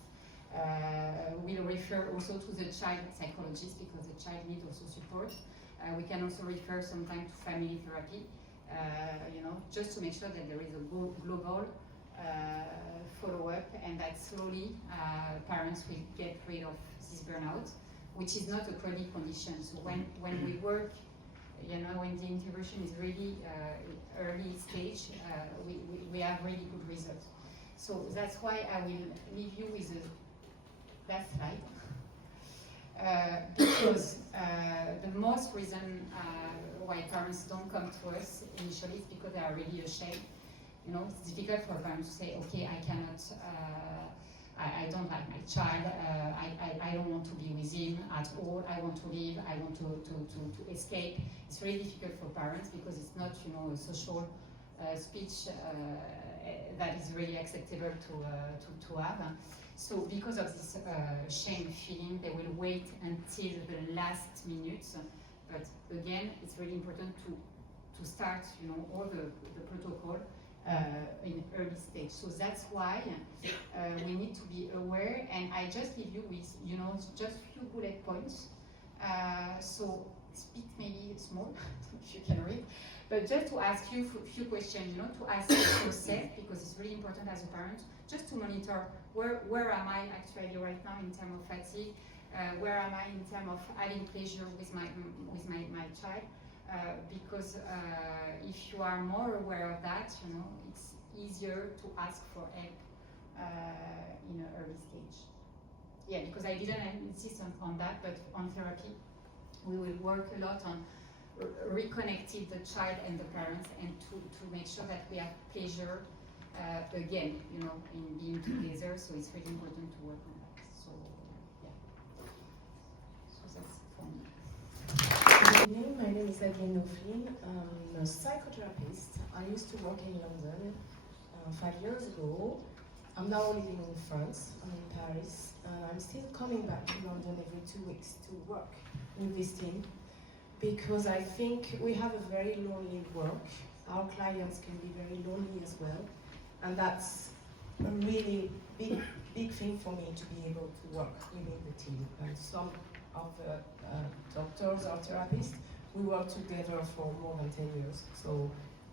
We'll refer also to the child psychologist, because the child needs also support. We can also refer sometimes to family therapy, you know, just to make sure that there is a global follow-up, and that slowly parents will get rid of this burnout, which is not a chronic condition. So when we work, you know, when the intervention is really early stage, we have really good results. So that's why I will leave you with the last slide. Because the most reason why parents don't come to us initially is because they are really ashamed. You know, it's difficult for parents to say, okay, I cannot, I don't like my child, I don't want to be with him at all, I want to leave, I want to escape. It's really difficult for parents, because it's not, you know, a social speech that is really acceptable to have. So because of this shame feeling, they will wait until the last minutes. But again, it's really important to start, you know, all the protocol in early stage. So that's why we need to be aware. And I just leave you with, you know, just few bullet points. So speak maybe small, if you can read. But just to ask you a few questions, you know, to ask yourself, because it's really important as a parent, just to monitor where am I actually right now in terms of fatigue, where am I in terms of having pleasure with my child, because if you are more aware of that, you know, it's easier to ask for help in an early stage. Yeah, because I didn't insist on that, but on therapy, we will work a lot on reconnecting the child and the parents, and to make sure that we have pleasure again, you know, in being together. So it's really important to work on that. So yeah. So that's for me. Good evening, my name is Denise Vohwinkel. I'm a psychotherapist. I used to work in London 5 years ago. I'm now living in France, I'm in Paris. I'm still coming back to London every 2 weeks to work with this team, because I think we have a very lonely work. Our clients can be very lonely as well, and that's a really big thing for me, to be able to work within the team. And some of the doctors or therapists, we work together for more than 10 years. So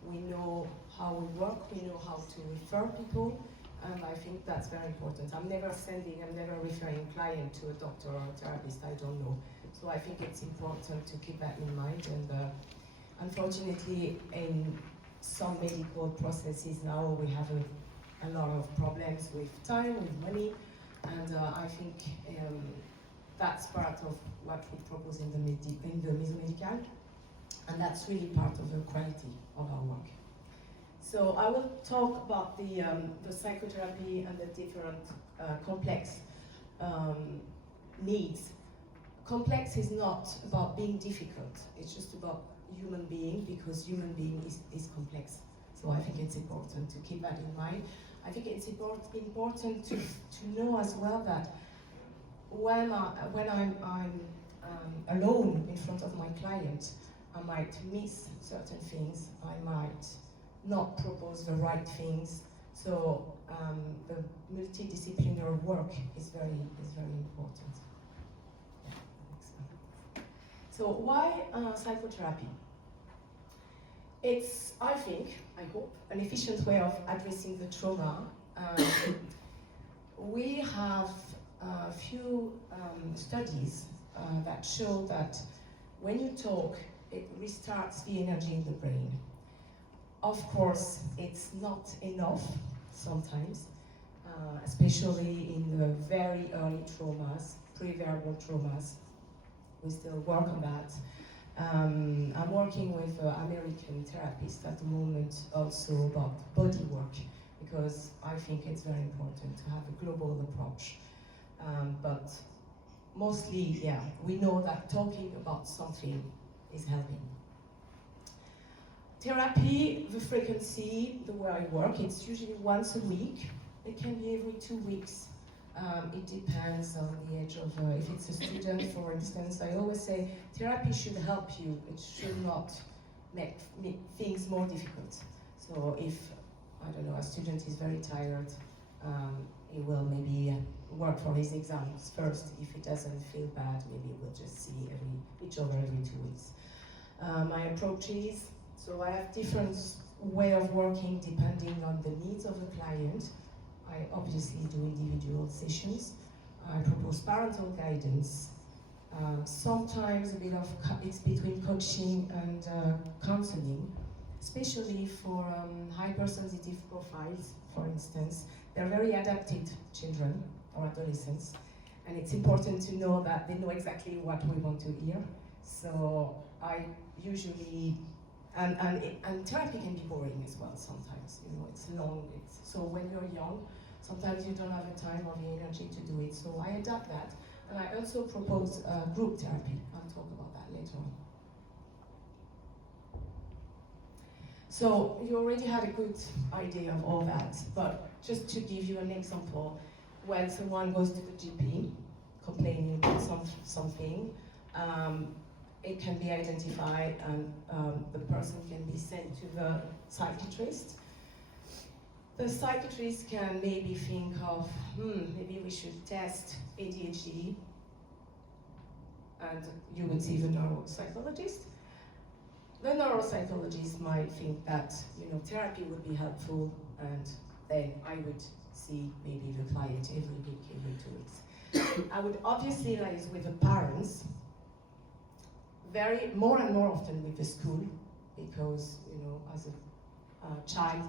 we know how we work, we know how to refer people, and I think that's very important. I'm never referring a client to a doctor or a therapist I don't know. So I think it's important to keep that in mind. And unfortunately, in some medical processes now, we have a lot of problems with time, with money, and I think that's part of what we propose in the Maison Médicale, and that's really part of the quality of our work. So I will talk about the psychotherapy and the different complex needs. Complex is not about being difficult, it's just about human being, because human being is complex. So I think it's important to keep that in mind. I think it's important to know as well that when I'm alone in front of my client, I might miss certain things, I might not propose the right things. So the multidisciplinary work is very important. So why psychotherapy? It's, I hope, an efficient way of addressing the trauma. We have a few studies that show that when you talk, it restarts the energy in the brain. Of course, it's not enough sometimes, especially in the very early traumas, pre-verbal traumas. we still work on that. I'm working with American therapists at the moment also about body work, because I think it's very important to have a global approach. But mostly, yeah, we know that talking about something is helping. Therapy, the frequency, the way I work, it's usually once a week. It can be every 2 weeks. It depends on the age of, if it's a student, for instance. I always say therapy should help you. It should not make things more difficult. So if, I don't know, a student is very tired, he will maybe work for his exams first. If he doesn't feel bad, maybe we'll just see each other every 2 weeks. My approaches, so I have different way of working depending on the needs of the client. I obviously do individual sessions. I propose parental guidance. Sometimes a bit of, it's between coaching and counseling, especially for hypersensitive profiles, for instance. They're very adapted children or adolescents, and it's important to know that they know exactly what we want to hear. So I usually, and therapy can be boring as well sometimes, you know, it's long, so when you're young, sometimes you don't have the time or the energy to do it, so I adapt that. And I also propose group therapy. I'll talk about that later on. So you already had a good idea of all that, but just to give you an example, when someone goes to the GP complaining about something, it can be identified and the person can be sent to the psychiatrist. The psychiatrist can maybe think of, maybe we should test ADHD, and you would see the neuropsychologist. The neuropsychologist might think that, you know, therapy would be helpful, and then I would see maybe the client every week, every 2 weeks. I would obviously liaise with the parents, more and more often with the school, because, you know, as a child,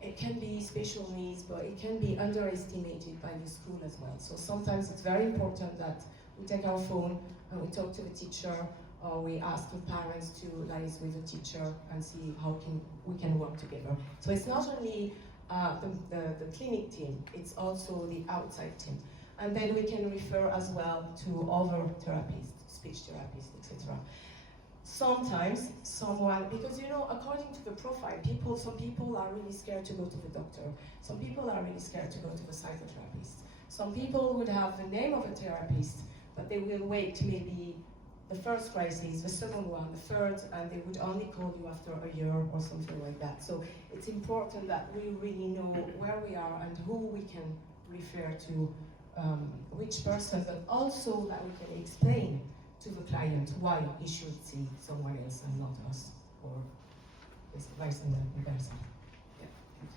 it can be special needs, but it can be underestimated by the school as well. So sometimes it's very important that we take our phone and we talk to the teacher, or we ask the parents to liaise with the teacher and see how we can work together. So it's not only the clinic team, it's also the outside team. And then we can refer as well to other therapists, speech therapists, etc. Sometimes someone, because you know, according to the profile, some people are really scared to go to the doctor. Some people are really scared to go to the psychotherapist. Some people would have the name of a therapist, but they will wait maybe the first crisis, the second one, the third, and they would only call you after a year or something like that. So it's important that we really know where we are and who we can refer to, which person, but also that we can explain to the client why he should see someone else and not us, or vice versa. Yeah, thank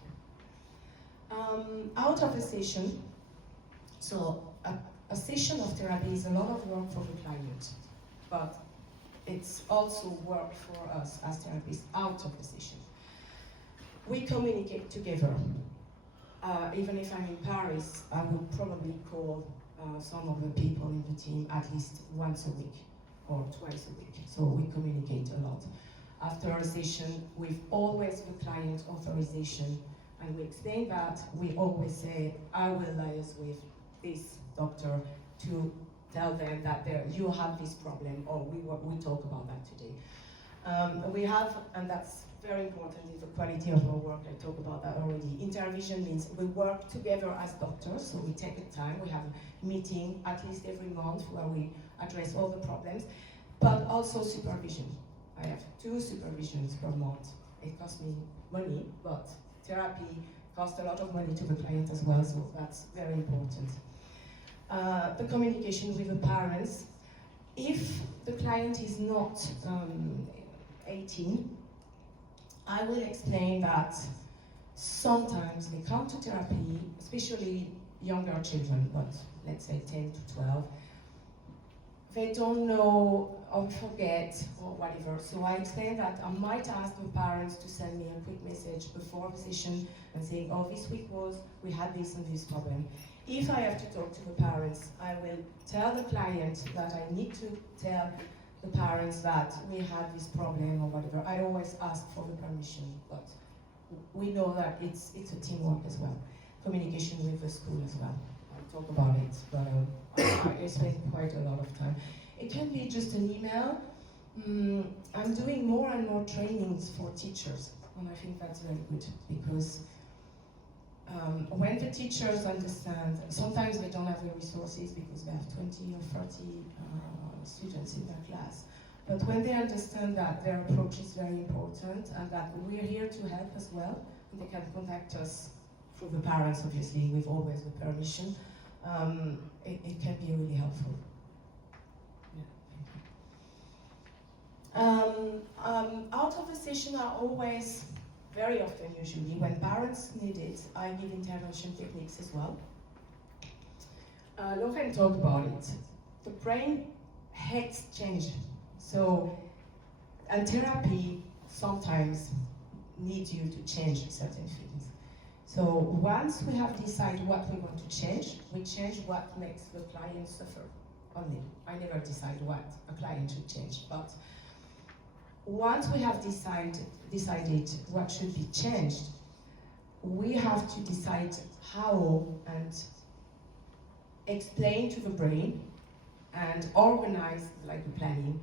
you. Out of a session, so a session of therapy is a lot of work for the client, but it's also work for us as therapists out of the session. We communicate together. Even if I'm in Paris, I would probably call some of the people in the team at least once a week or twice a week. So we communicate a lot. After a session, we've always the client authorization, and we explain that. We always say, I will liaise with this doctor to tell them that you have this problem, or we talk about that today. We have, and that's very important, is the quality of our work. I talked about that already. Intervision means we work together as doctors, so we take the time. We have a meeting at least every month where we address all the problems, but also supervision. I have 2 supervisions per month. It costs me money, but therapy costs a lot of money to the client as well, so that's very important. The communication with the parents. If the client is not 18, I will explain that sometimes they come to therapy, especially younger children, but let's say 10 to 12, they don't know or forget or whatever. So I explain that I might ask the parents to send me a quick message before the session and saying, oh, this week we had this and this problem. If I have to talk to the parents, I will tell the client that I need to tell the parents that we had this problem or whatever. I always ask for the permission, but we know that it's a teamwork as well. Communication with the school as well. I'll talk about it, but I spend quite a lot of time. It can be just an email. I'm doing more and more trainings for teachers, and I think that's very good because when the teachers understand, sometimes they don't have the resources because they have 20 or 30 students in their class, but when they understand that their approach is very important and that we're here to help as well, and they can contact us through the parents, obviously, with always the permission, it can be really helpful. Out of the session are always, very often usually, when parents need it, I give intervention techniques as well. Laurène talked about it. The brain hates change. So, and therapy sometimes needs you to change certain things. So once we have decided what we want to change, we change what makes the client suffer only. I never decide what a client should change, but once we have decided what should be changed, we have to decide how and explain to the brain and organize, like the planning,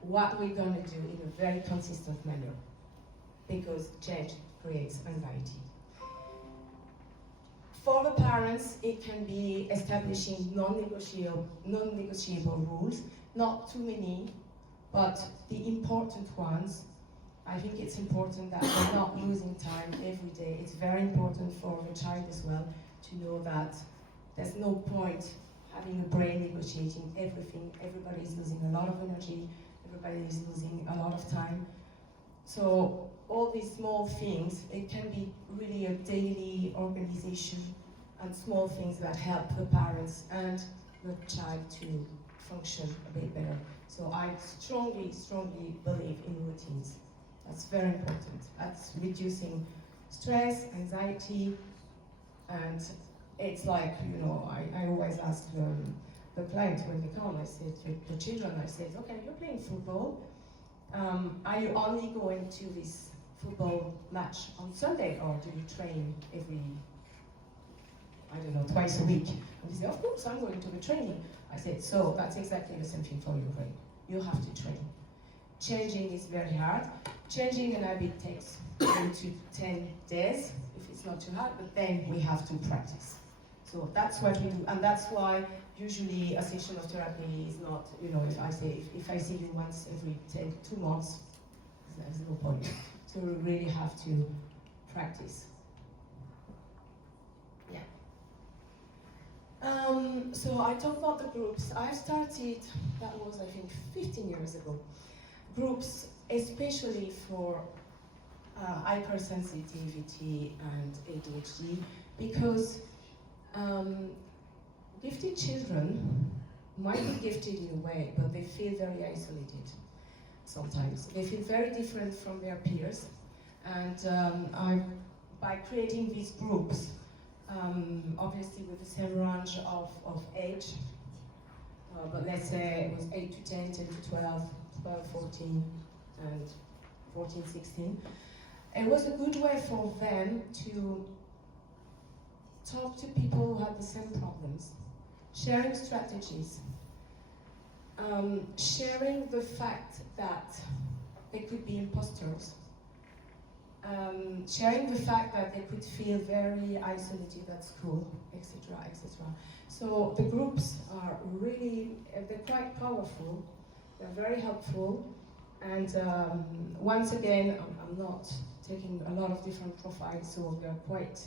what we're going to do in a very consistent manner, because change creates anxiety. For the parents, it can be establishing non-negotiable rules, not too many, but the important ones. I think it's important that we're not losing time every day. It's very important for the child as well to know that there's no point having a brain negotiating everything. Everybody is losing a lot of energy, everybody is losing a lot of time. So all these small things, it can be really a daily organization and small things that help the parents and the child to function a bit better. So I strongly, strongly believe in routines. That's very important. That's reducing stress, anxiety, and it's like, you know, I always ask the client when they come, I said to the children, I said, okay, you're playing football. Are you only going to this football match on Sunday, or do you train every, I don't know, twice a week? And they say, of course, I'm going to the training. I said, so that's exactly the same thing for your brain. You have to train. Changing is very hard. Changing an habit takes 8 to 10 days, if it's not too hard, but then we have to practice. So that's what we do, and that's why usually a session of therapy is not, you know, if I see you once every 2 months, there's no point. So we really have to practice. Yeah. So I talked about the groups. I started, that was I think 15 years ago, groups especially for hypersensitivity and ADHD, because gifted children might be gifted in a way, but they feel very isolated sometimes. They feel very different from their peers, and by creating these groups, obviously with the same range of age, but let's say it was 8 to 10, 10 to 12, 12, 14, and 14, 16. It was a good way for them to talk to people who had the same problems, sharing strategies, sharing the fact that they could be imposters, sharing the fact that they could feel very isolated at school, etc., etc. So the groups are really, they're quite powerful, they're very helpful, and once again, I'm not taking a lot of different profiles, so they're quite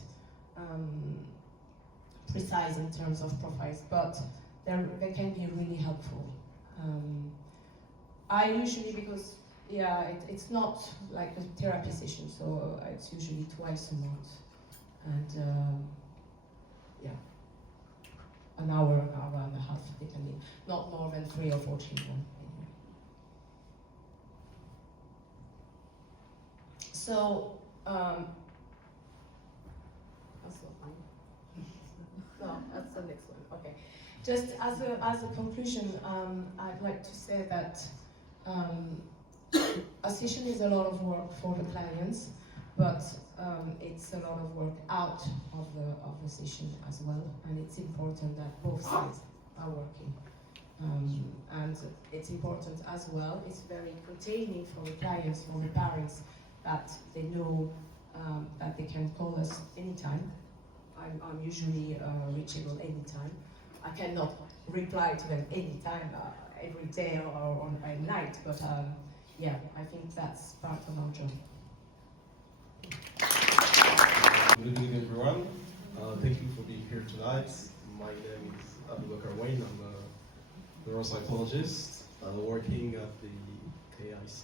precise in terms of profiles, but they can be really helpful. I usually, because it's not like a therapy session, so it's usually twice a month, and an hour and a half, depending, not more than 3 or 4 children. So, that's so fine. No, that's the next one. Okay. Just as a conclusion, I'd like to say that a session is a lot of work for the clients, but it's a lot of work out of the session as well, and it's important that both sides are working. And it's important as well, it's very containing for the clients, for the parents, that they know that they can call us anytime. I'm usually reachable anytime. I cannot reply to them anytime, every day or on a night, but yeah, I think that's part of our job. Good evening, everyone. Thank you for being here tonight. My name is Aboubakar Wane. I'm a neuropsychologist working at the KIC.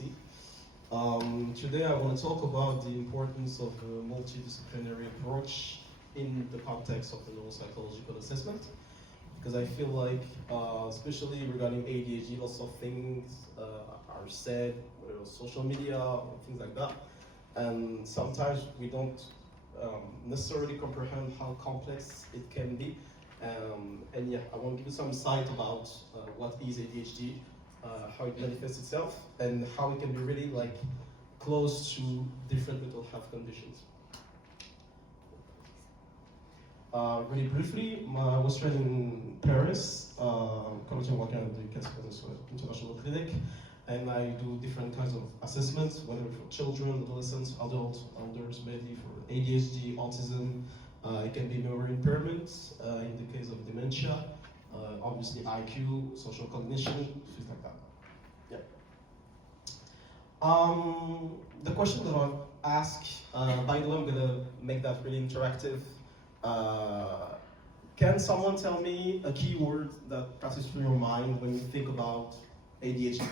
Today I want to talk about the importance of a multidisciplinary approach in the context of the neuropsychological assessment, because I feel like, especially regarding ADHD, lots of things are said, whether it's social media or things like that, and sometimes we don't necessarily comprehend how complex it can be. And yeah, I want to give you some insight about what is ADHD, how it manifests itself, and how it can be really like close to different mental health conditions. Really briefly, I was trained in Paris, currently working at the International Clinic, and I do different kinds of assessments, whether for children, adolescents, adults, elders, mainly for ADHD, autism. It can be memory impairment, in the case of dementia, obviously IQ, social cognition, things like that. Yeah. The question that I'll ask, by the way, I'm gonna make that really interactive. Can someone tell me a keyword that passes through your mind when you think about ADHD?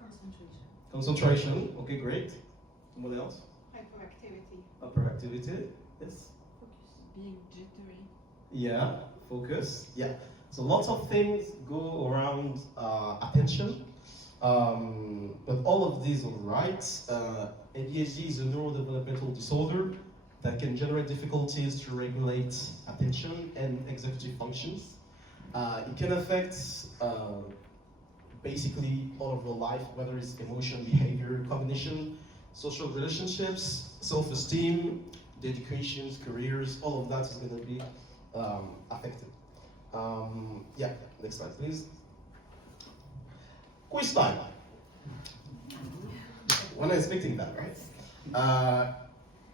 Concentration. Concentration, okay, great. Someone else? Hyperactivity. Hyperactivity, yes. Being jittery. Yeah, focus, yeah. So lots of things go around attention, but all of these are right. ADHD is a neurodevelopmental disorder that can generate difficulties to regulate attention and executive functions. It can affect basically all of your life, whether it's emotion, behavior, cognition, social relationships, self-esteem, dedications, careers, all of that is going to be affected. Yeah, next slide, please. Quiz time. We're not expecting that, right?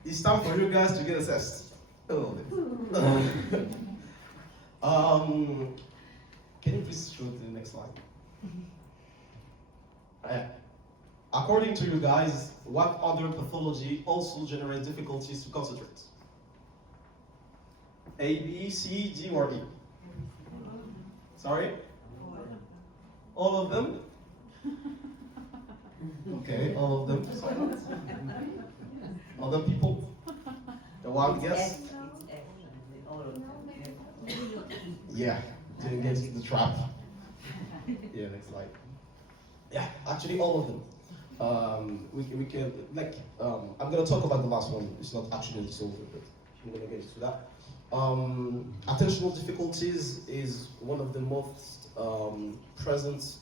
It's time for you guys to get assessed a little bit. Can you please show the next slide? According to you guys, what other pathology also generates difficulties to concentrate? A, B, C, D, or E? Sorry? All of them? Okay, all of them. Other people? The wild guess? Yeah, didn't get into the trap. Yeah, next slide. Yeah, actually all of them. We can, like, I'm gonna talk about the last one. It's not actually a disorder, but I'm gonna get into that. Attentional difficulties is one of the most present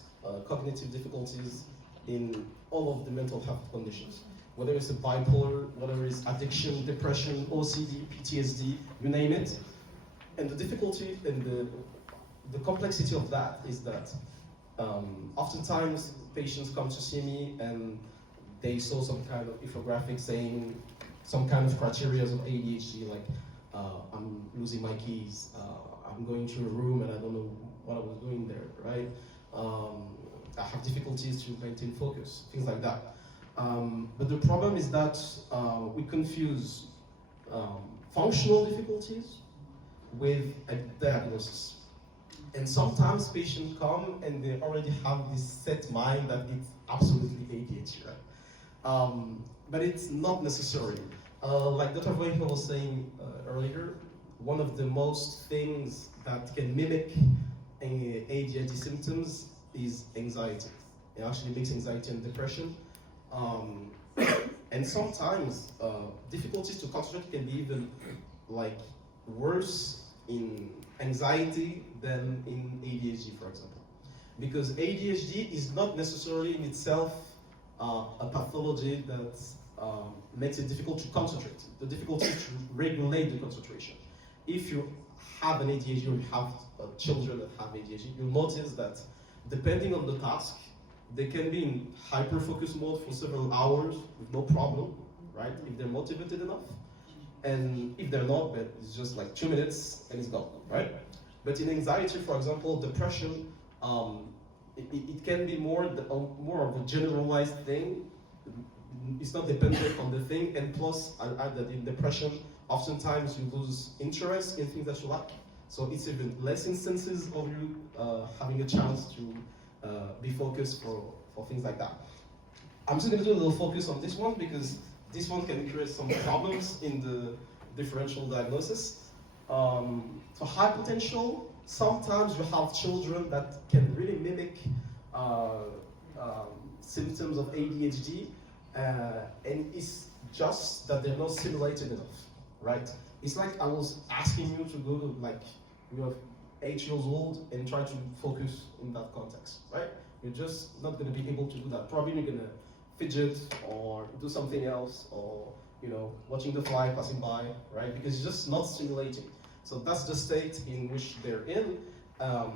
cognitive difficulties in all of the mental health conditions. Whether it's a bipolar, whether it's addiction, depression, OCD, PTSD, you name it. And the difficulty and the complexity of that is that oftentimes patients come to see me and they saw some kind of infographic saying some kind of criteria of ADHD, like I'm losing my keys, I'm going to a room and I don't know what I was doing there, right? I have difficulties to maintain focus, things like that. But the problem is that we confuse functional difficulties with a diagnosis. And sometimes patients come and they already have this set mind that it's absolutely ADHD, right? But it's not necessary. Like Dr. Vohwinkel was saying earlier, one of the most things that can mimic ADHD symptoms is anxiety. It actually makes anxiety and depression. And sometimes difficulties to concentrate can be even like worse in anxiety than in ADHD, for example. Because ADHD is not necessarily in itself a pathology that makes it difficult to concentrate. The difficulty is to regulate the concentration. If you have an ADHD or you have children that have ADHD, you'll notice that depending on the task, they can be in hyper-focus mode for several hours with no problem, right? If they're motivated enough. And if they're not, but it's just like 2 minutes and it's gone, right? But in anxiety, for example, depression, it can be more of a generalized thing. It's not dependent on the thing, and plus, I'll add that in depression, oftentimes you lose interest in things that you like. So it's even less instances of you having a chance to be focused for things like that. I'm just going to do a little focus on this one because this one can create some problems in the differential diagnosis. So high potential, sometimes you have children that can really mimic symptoms of ADHD, and it's just that they're not stimulated enough, right? It's like I was asking you to go to, like, you're 8 years old and try to focus in that context, right? You're just not going to be able to do that. Probably you're going to fidget or do something else, or watching the fly passing by, right? Because it's just not stimulating. So that's the state in which they're in. And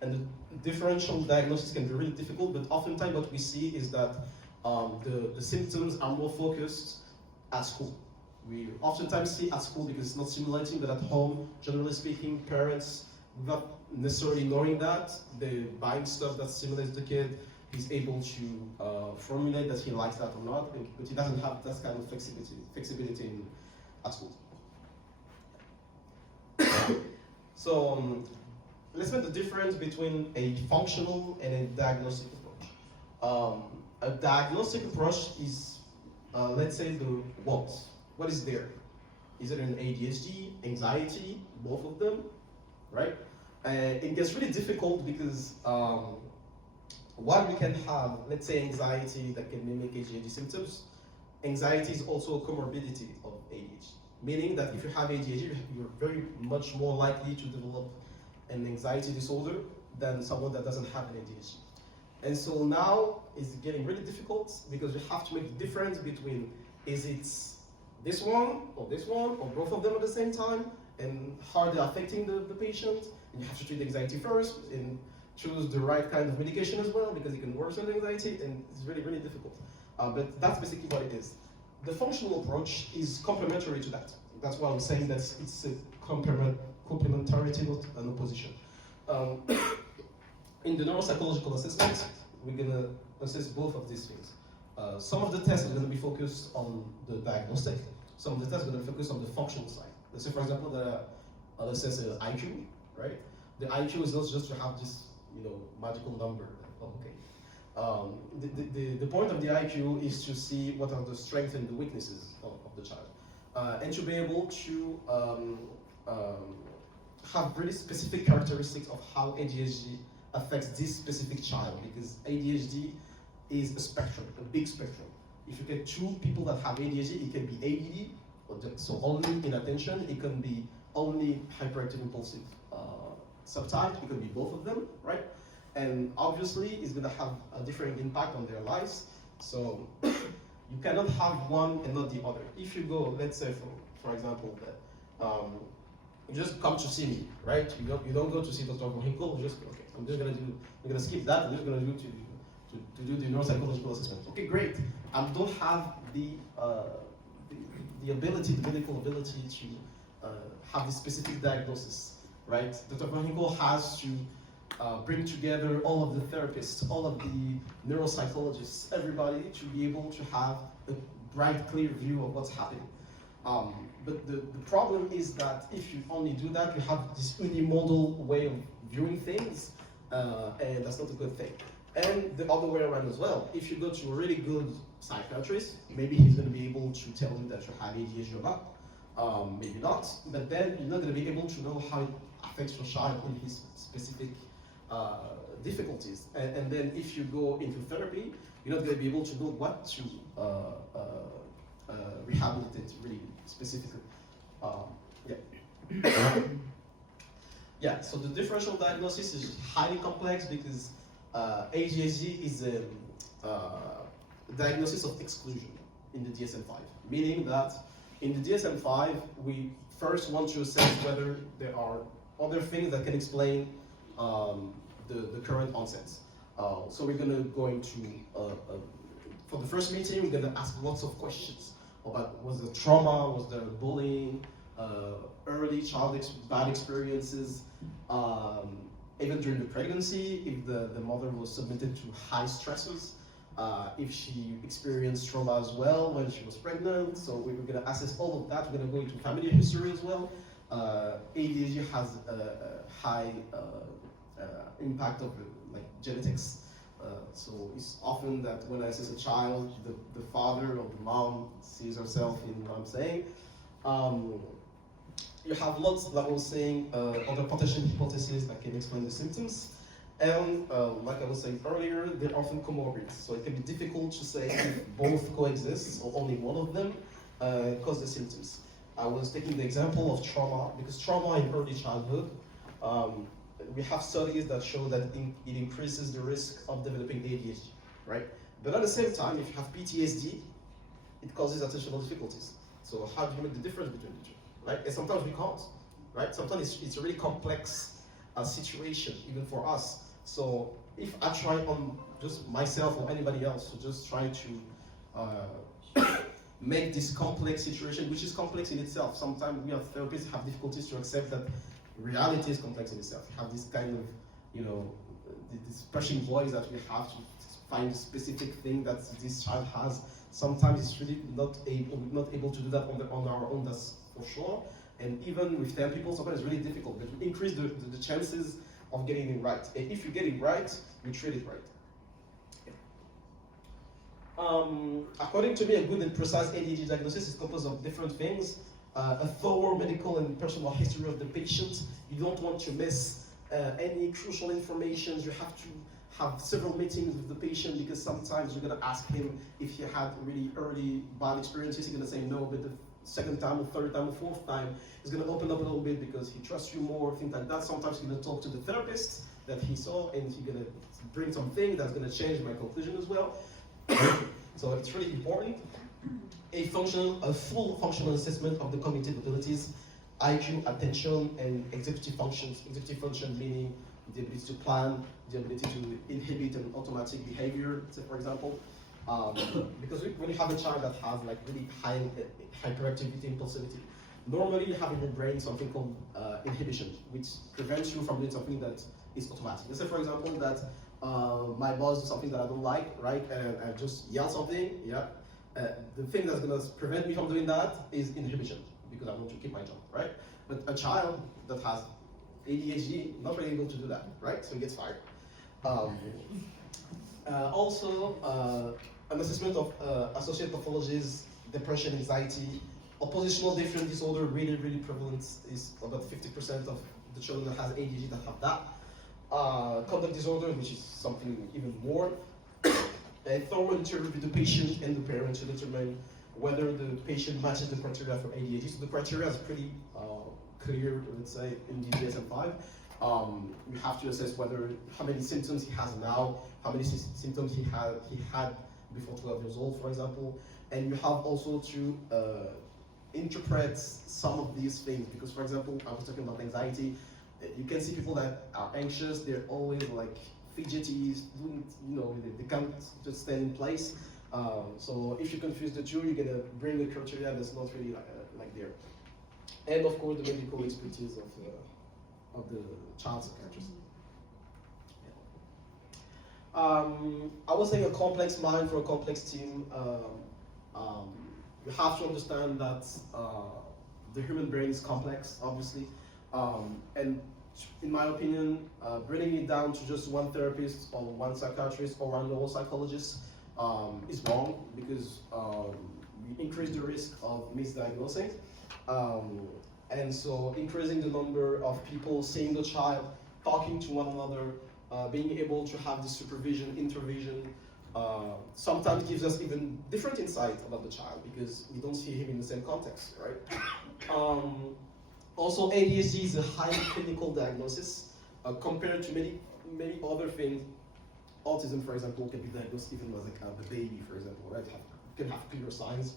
the differential diagnosis can be really difficult, but oftentimes what we see is that the symptoms are more focused at school. We oftentimes see at school because it's not stimulating, but at home, generally speaking, parents, without necessarily knowing that, they're buying stuff that stimulates the kid. He's able to formulate that he likes that or not, but he doesn't have that kind of flexibility at school. So let's make the difference between a functional and a diagnostic approach. A diagnostic approach is, let's say, the what. What is there? Is it an ADHD, anxiety, both of them, right? It gets really difficult because while we can have, let's say, anxiety that can mimic ADHD symptoms, anxiety is also a comorbidity of ADHD. Meaning that if you have ADHD, you're very much more likely to develop an anxiety disorder than someone that doesn't have an ADHD. And so now it's getting really difficult because you have to make the difference between, is it this one, or both of them at the same time, and how they're affecting the patient. And you have to treat anxiety first and choose the right kind of medication as well, because it can worsen the anxiety, and it's really, really difficult. But that's basically what it is. The functional approach is complementary to that. That's why I'm saying that it's a complementarity, not an opposition. In the neuropsychological assessment, we're going to assess both of these things. Some of the tests are going to be focused on the diagnostic. Some of the tests are going to focus on the functional side. Let's say, for example, that I'll assess an IQ, right? The IQ is not just to have this, magical number. Oh, okay. The point of the IQ is to see what are the strengths and the weaknesses of the child, and to be able to have really specific characteristics of how ADHD affects this specific child, because ADHD is a spectrum, a big spectrum. If you get 2 people that have ADHD, it can be ADD, so only inattention. It can be only hyperactive impulsive subtype. It can be both of them, right? And obviously, it's going to have a different impact on their lives. So you cannot have one and not the other. If you go, let's say, for example, that you just come to see me, right? You don't go to see Dr. Vohwinkel. You just okay. I'm gonna skip that. I'm just gonna do to do the neuropsychological assessment. Okay, great. I don't have the ability, the medical ability to have the specific diagnosis, right? Dr. Vohwinkel has to bring together all of the therapists, all of the neuropsychologists, everybody, to be able to have a bright, clear view of what's happening. But the problem is that if you only do that, you have this unimodal way of viewing things, and that's not a good thing. And the other way around as well. If you go to a really good psychiatrist, maybe he's going to be able to tell you that you have ADHD or not, maybe not, but then you're not going to be able to know how it affects your child in his specific difficulties. And then if you go into therapy, you're not going to be able to know what to rehabilitate really specifically. Yeah. Yeah, so the differential diagnosis is highly complex because ADHD is a diagnosis of exclusion in the DSM-5, meaning that in the DSM-5, we first want to assess whether there are other things that can explain the current onsets. So we're going to go into, for the first meeting, we're going to ask lots of questions about was there trauma, was there bullying, early childhood bad experiences, even during the pregnancy, if the mother was submitted to high stresses, if she experienced trauma as well when she was pregnant. So we were going to assess all of that. We're going to go into family history as well. ADHD has a high impact of like genetics. So it's often that when I assess a child, the father or the mom sees herself in what I'm saying. You have lots, like I was saying, other potential hypotheses that can explain the symptoms. And like I was saying earlier, they're often comorbid. So it can be difficult to say if both coexist or only one of them cause the symptoms. I was taking the example of trauma, because trauma in early childhood, we have studies that show that it increases the risk of developing ADHD, right? But at the same time, if you have PTSD, it causes attentional difficulties. So how do you make the difference between the two, right? And sometimes we can't, right? Sometimes it's a really complex situation, even for us. So if I try on just myself or anybody else to just try to make this complex situation, which is complex in itself. Sometimes we as therapists have difficulties to accept that reality is complex in itself. You have this kind of, you know, this pushing voice that we have to find a specific thing that this child has. Sometimes it's really not able to do that on our own, that's for sure. And even with 10 people, sometimes it's really difficult, but we increase the chances of getting it right. And if you get it right, you treat it right. According to me, a good and precise ADHD diagnosis is composed of different things. A thorough medical and personal history of the patient. You don't want to miss any crucial information. You have to have several meetings with the patient because sometimes you're going to ask him if he had really early bad experiences. He's going to say no, but the second time or third time or fourth time, he's going to open up a little bit because he trusts you more, things like that. Sometimes he's going to talk to the therapist that he saw and he's going to bring something that's going to change my conclusion as well. So it's really important. A full functional assessment of the cognitive abilities, IQ, attention, and executive functions. Executive function meaning the ability to plan, the ability to inhibit an automatic behavior, say for example. Because when you have a child that has like really high hyperactivity, impulsivity, normally you have in your brain something called inhibition, which prevents you from doing something that is automatic. Let's say for example that my boss does something that I don't like, right? And I just yell something, yeah. The thing that's going to prevent me from doing that is inhibition, because I want to keep my job, right? But a child that has ADHD, not really able to do that, right? So he gets fired. Also, an assessment of associated pathologies, depression, anxiety, oppositional difference disorder, really, really prevalent, is about 50% of the children that has ADHD that have that. Conduct disorder, which is something even more. A thorough interview with the patient and the parent to determine whether the patient matches the criteria for ADHD. So the criteria is pretty clear, let's say, in the DSM-5. You have to assess whether how many symptoms he has now, how many symptoms he had before 12 years old, for example. And you have also to interpret some of these things, because, for example, I was talking about anxiety. You can see people that are anxious, they're always like fidgety, they can't just stand in place. So if you confuse the two, you're gonna bring a criteria that's not really like there. And of course, the medical expertise of the child psychiatrist. I was saying a complex mind for a complex team. You have to understand that the human brain is complex, obviously, and in my opinion, bringing it down to just one therapist or one psychiatrist or one neuropsychologist is wrong, because we increase the risk of misdiagnosing. And so increasing the number of people seeing the child, talking to one another, being able to have the supervision, intervision, sometimes gives us even different insight about the child, because we don't see him in the same context, right? Also, ADHD is a highly clinical diagnosis compared to many other things. Autism, for example, can be diagnosed even as like a baby, for example, right? Can have clear signs.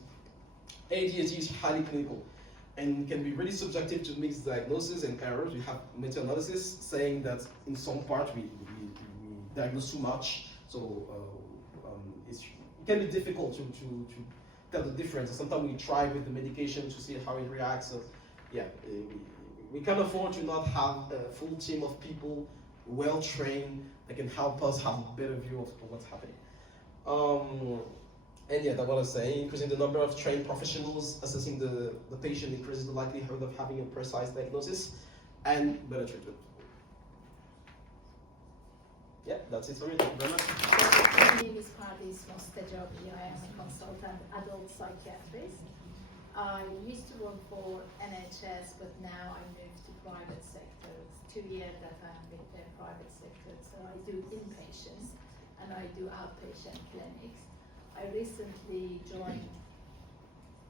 ADHD is highly clinical and can be really subjective to mixed diagnosis and errors. We have meta-analysis saying that in some part we diagnose too much, so it can be difficult to tell the difference. Sometimes we try with the medication to see how it reacts. So yeah, we can afford to not have a full team of people well trained that can help us have a better view of what's happening. And yeah, that's what I was saying, increasing the number of trained professionals assessing the patient increases the likelihood of having a precise diagnosis and better treatment. Yeah, that's it for me. Thank you very much. My name is Pardis Mostajabi. I am a consultant adult psychiatrist. I used to work for NHS, but now I moved to private sector. It's 2 years that I'm with the private sector. So I do inpatients and I do outpatient clinics. I recently joined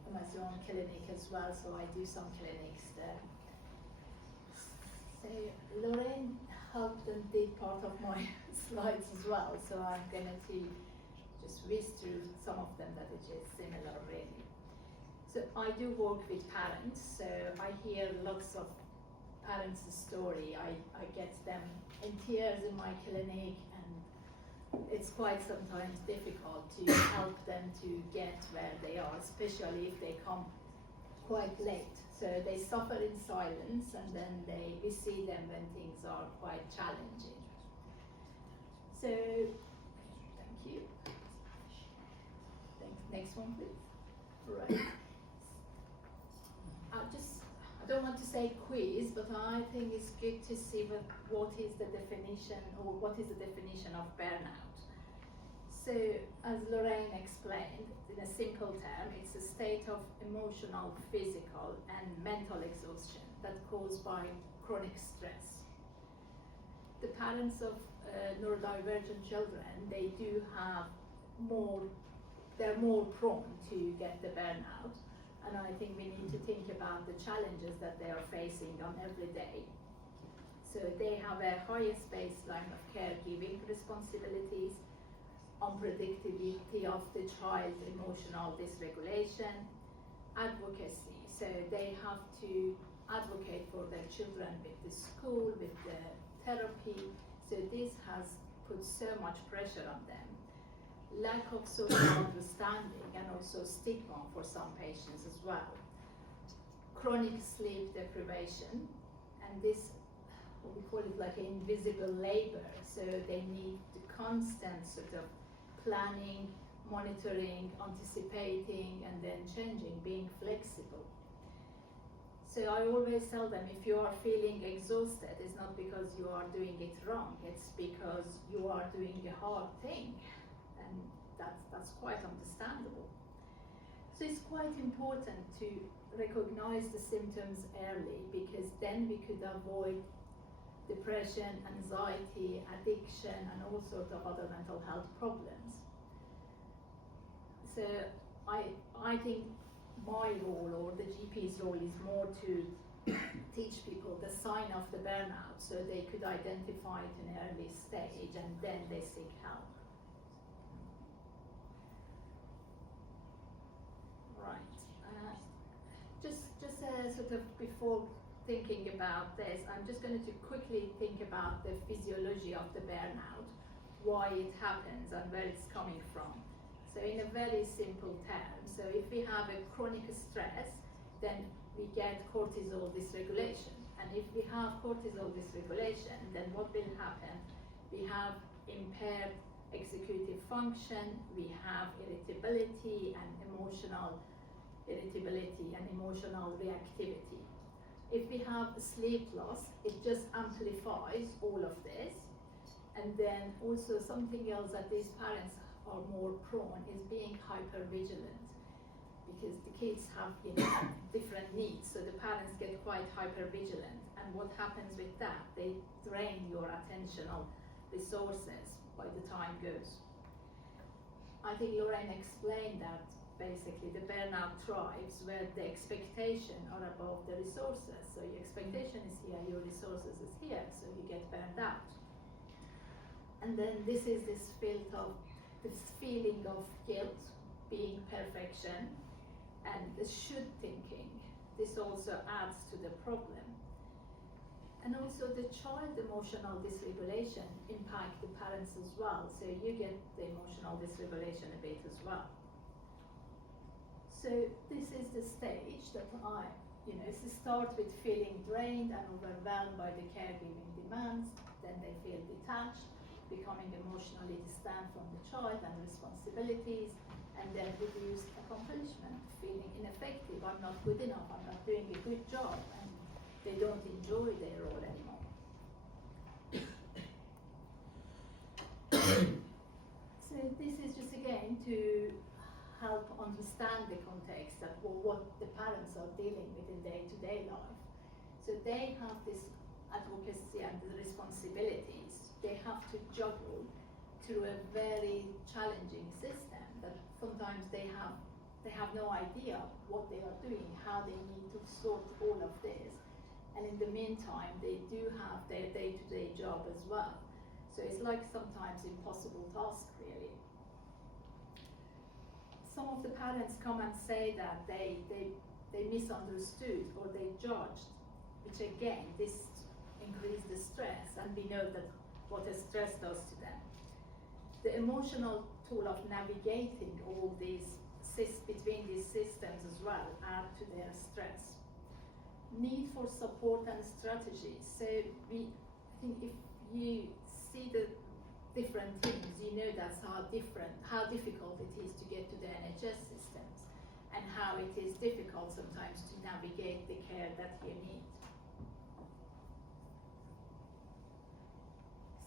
Amazon clinic as well, so I do some clinics there. So Laurène helped and did part of my slides as well, so I'm going to just whiz through some of them that are just similar really. So I do work with parents, so I hear lots of parents' story. I get them in tears in my clinic, and it's quite sometimes difficult to help them to get where they are, especially if they come quite late. So they suffer in silence, and then we see them when things are quite challenging. So, thank you. Next one, please. Right. I don't want to say quiz, but I think it's good to see what is the definition, or what is the definition of burnout. So, as Laurène explained, in a simple term, it's a state of emotional, physical, and mental exhaustion that's caused by chronic stress. The parents of neurodivergent children, they're more prone to get the burnout. And I think we need to think about the challenges that they are facing on every day. So they have a highest baseline of caregiving responsibilities, unpredictability of the child's emotional dysregulation, advocacy. So they have to advocate for their children with the school, with the therapy. So this has put so much pressure on them. Lack of social understanding and also stigma for some patients as well. Chronic sleep deprivation, and this, we call it like an invisible labor, so they need the constant sort of planning, monitoring, anticipating, and then changing, being flexible. So I always tell them, if you are feeling exhausted, it's not because you are doing it wrong, it's because you are doing a hard thing. And that's quite understandable. So it's quite important to recognize the symptoms early, because then we could avoid depression, anxiety, addiction, and all sorts of other mental health problems. So I think my role, or the GP's role, is more to teach people the sign of the burnout so they could identify it in an early stage and then they seek help. Right. Just sort of before thinking about this, I'm just going to quickly think about the physiology of the burnout, why it happens and where it's coming from. So in a very simple term, so if we have a chronic stress, then we get cortisol dysregulation. And if we have cortisol dysregulation, then what will happen? We have impaired executive function, we have irritability and emotional irritability and emotional reactivity. If we have sleep loss, it just amplifies all of this. And then also something else that these parents are more prone is being hypervigilant, because the kids have different needs, so the parents get quite hypervigilant. And what happens with that? They drain your attentional resources by the time goes. I think Laurène explained that basically the burnout thrives where the expectation are above the resources. So your expectation is here, your resources is here, so you get burned out. And then this is this feeling of guilt, being perfection, and the should thinking. This also adds to the problem. And also the child emotional dysregulation impact the parents as well. So you get the emotional dysregulation a bit as well. So this is the stage that it starts with feeling drained and overwhelmed by the caregiving demands. Then they feel detached, becoming emotionally distant from the child and responsibilities, and then reduced accomplishment, feeling ineffective, I'm not good enough, I'm not doing a good job, and they don't enjoy their role anymore. So this is just again to help understand the context of what the parents are dealing with in day-to-day life. So they have this advocacy and the responsibilities. They have to juggle through a very challenging system that sometimes they have no idea what they are doing, how they need to sort all of this. And in the meantime, they do have their day-to-day job as well. So it's like sometimes impossible task, really. Some of the parents come and say that they misunderstood or they judged, which again, this increased the stress, and we know that what the stress does to them. The emotional tool of navigating all these between these systems as well add to their stress. Need for support and strategies. So I think if you see the different things, you know that's how difficult it is to get to the NHS systems, and how it is difficult sometimes to navigate the care that you need.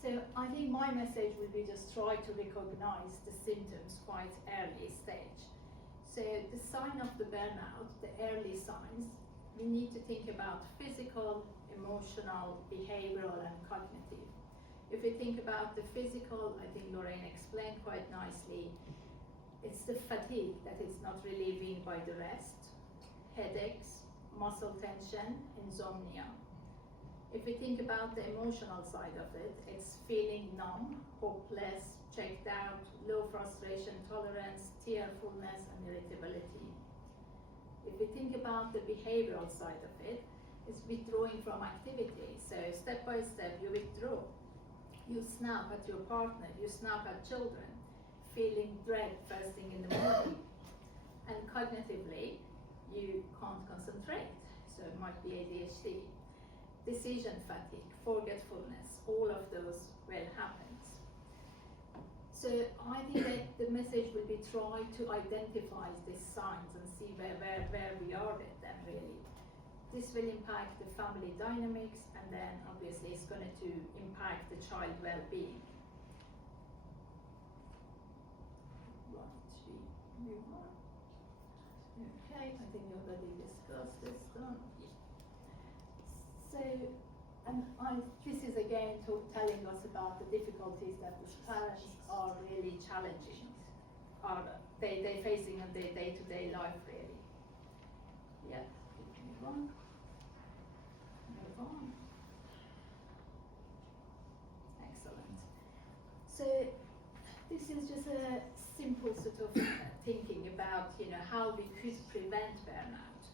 So I think my message will be just try to recognize the symptoms quite early stage. So the sign of the burnout, the early signs, we need to think about physical, emotional, behavioral, and cognitive. If we think about the physical, I think Laurène explained quite nicely, it's the fatigue that is not relieving by the rest, headaches, muscle tension, insomnia. If we think about the emotional side of it, it's feeling numb, hopeless, checked out, low frustration tolerance, tearfulness, and irritability. If we think about the behavioral side of it, it's withdrawing from activity. So step by step, you withdraw. You snap at your partner, you snap at children, feeling dread first thing in the morning. And cognitively, you can't concentrate. So it might be ADHD. Decision fatigue, forgetfulness, all of those will happen. So I think that the message will be try to identify these signs and see where we are with them really. This will impact the family dynamics, and then obviously it's going to impact the child well-being. Right, we move on. Okay, I think we already discussed this done. So, and this is again telling us about the difficulties that the parents are really challenging, they're facing in their day-to-day life really. Yeah, move on. Move on. Excellent. So this is just a simple sort of thinking about how we could prevent burnout.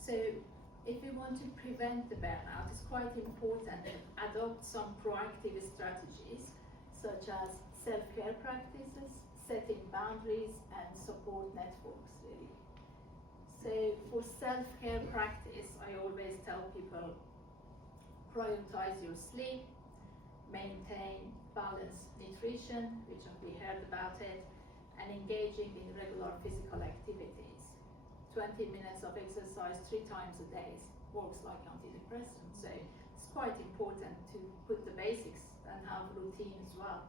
So if we want to prevent the burnout, it's quite important to adopt some proactive strategies, such as self-care practices, setting boundaries, and support networks, really. So for self-care practice, I always tell people, prioritize your sleep, maintain balanced nutrition, which we heard about it, and engaging in regular physical activities. 20 minutes of exercise 3 times a day works like antidepressant. So it's quite important to put the basics and have routine as well.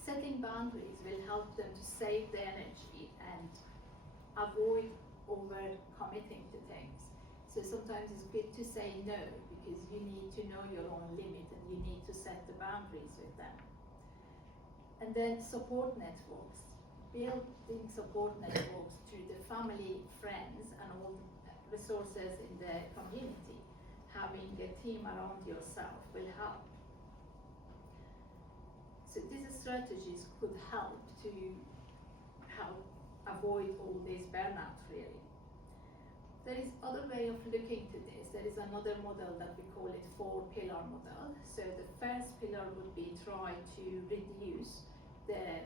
Setting boundaries will help them to save the energy and avoid over-committing to things. So sometimes it's good to say no, because you need to know your own limit and you need to set the boundaries with them. And then support networks. building support networks through the family, friends, and all resources in the community. Having a team around yourself will help. So these strategies could help to avoid all these burnouts, really. There is other way of looking to this. There is another model that we call it 4-pillar model. So the first pillar would be try to reduce the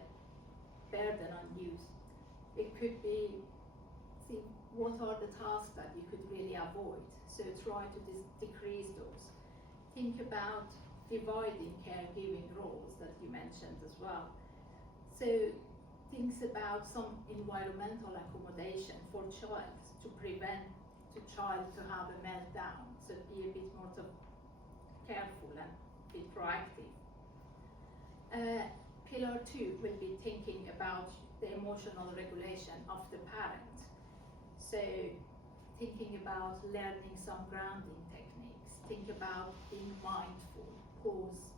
burden on youth. It could be, see, what are the tasks that you could really avoid? So try to decrease those. Think about dividing caregiving roles that you mentioned as well. So things about some environmental accommodation for child to prevent the child to have a meltdown. So be a bit more careful and be proactive. Pillar 2 will be thinking about the emotional regulation of the parent. So thinking about learning some grounding techniques. Think about being mindful, pause,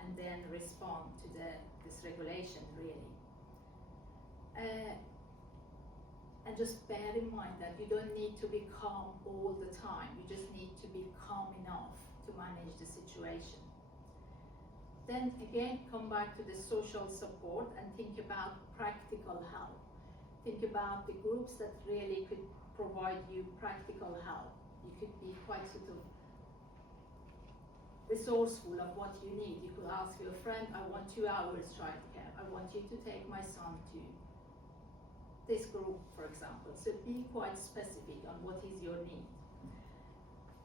and then respond to this regulation, really. And just bear in mind that you don't need to be calm all the time. You just need to be calm enough to manage the situation. Then again, come back to the social support and think about practical help. Think about the groups that really could provide you practical help. You could be quite sort of resourceful of what you need. You could ask your friend, I want 2 hours childcare. I want you to take my son to this group, for example. So be quite specific on what is your need.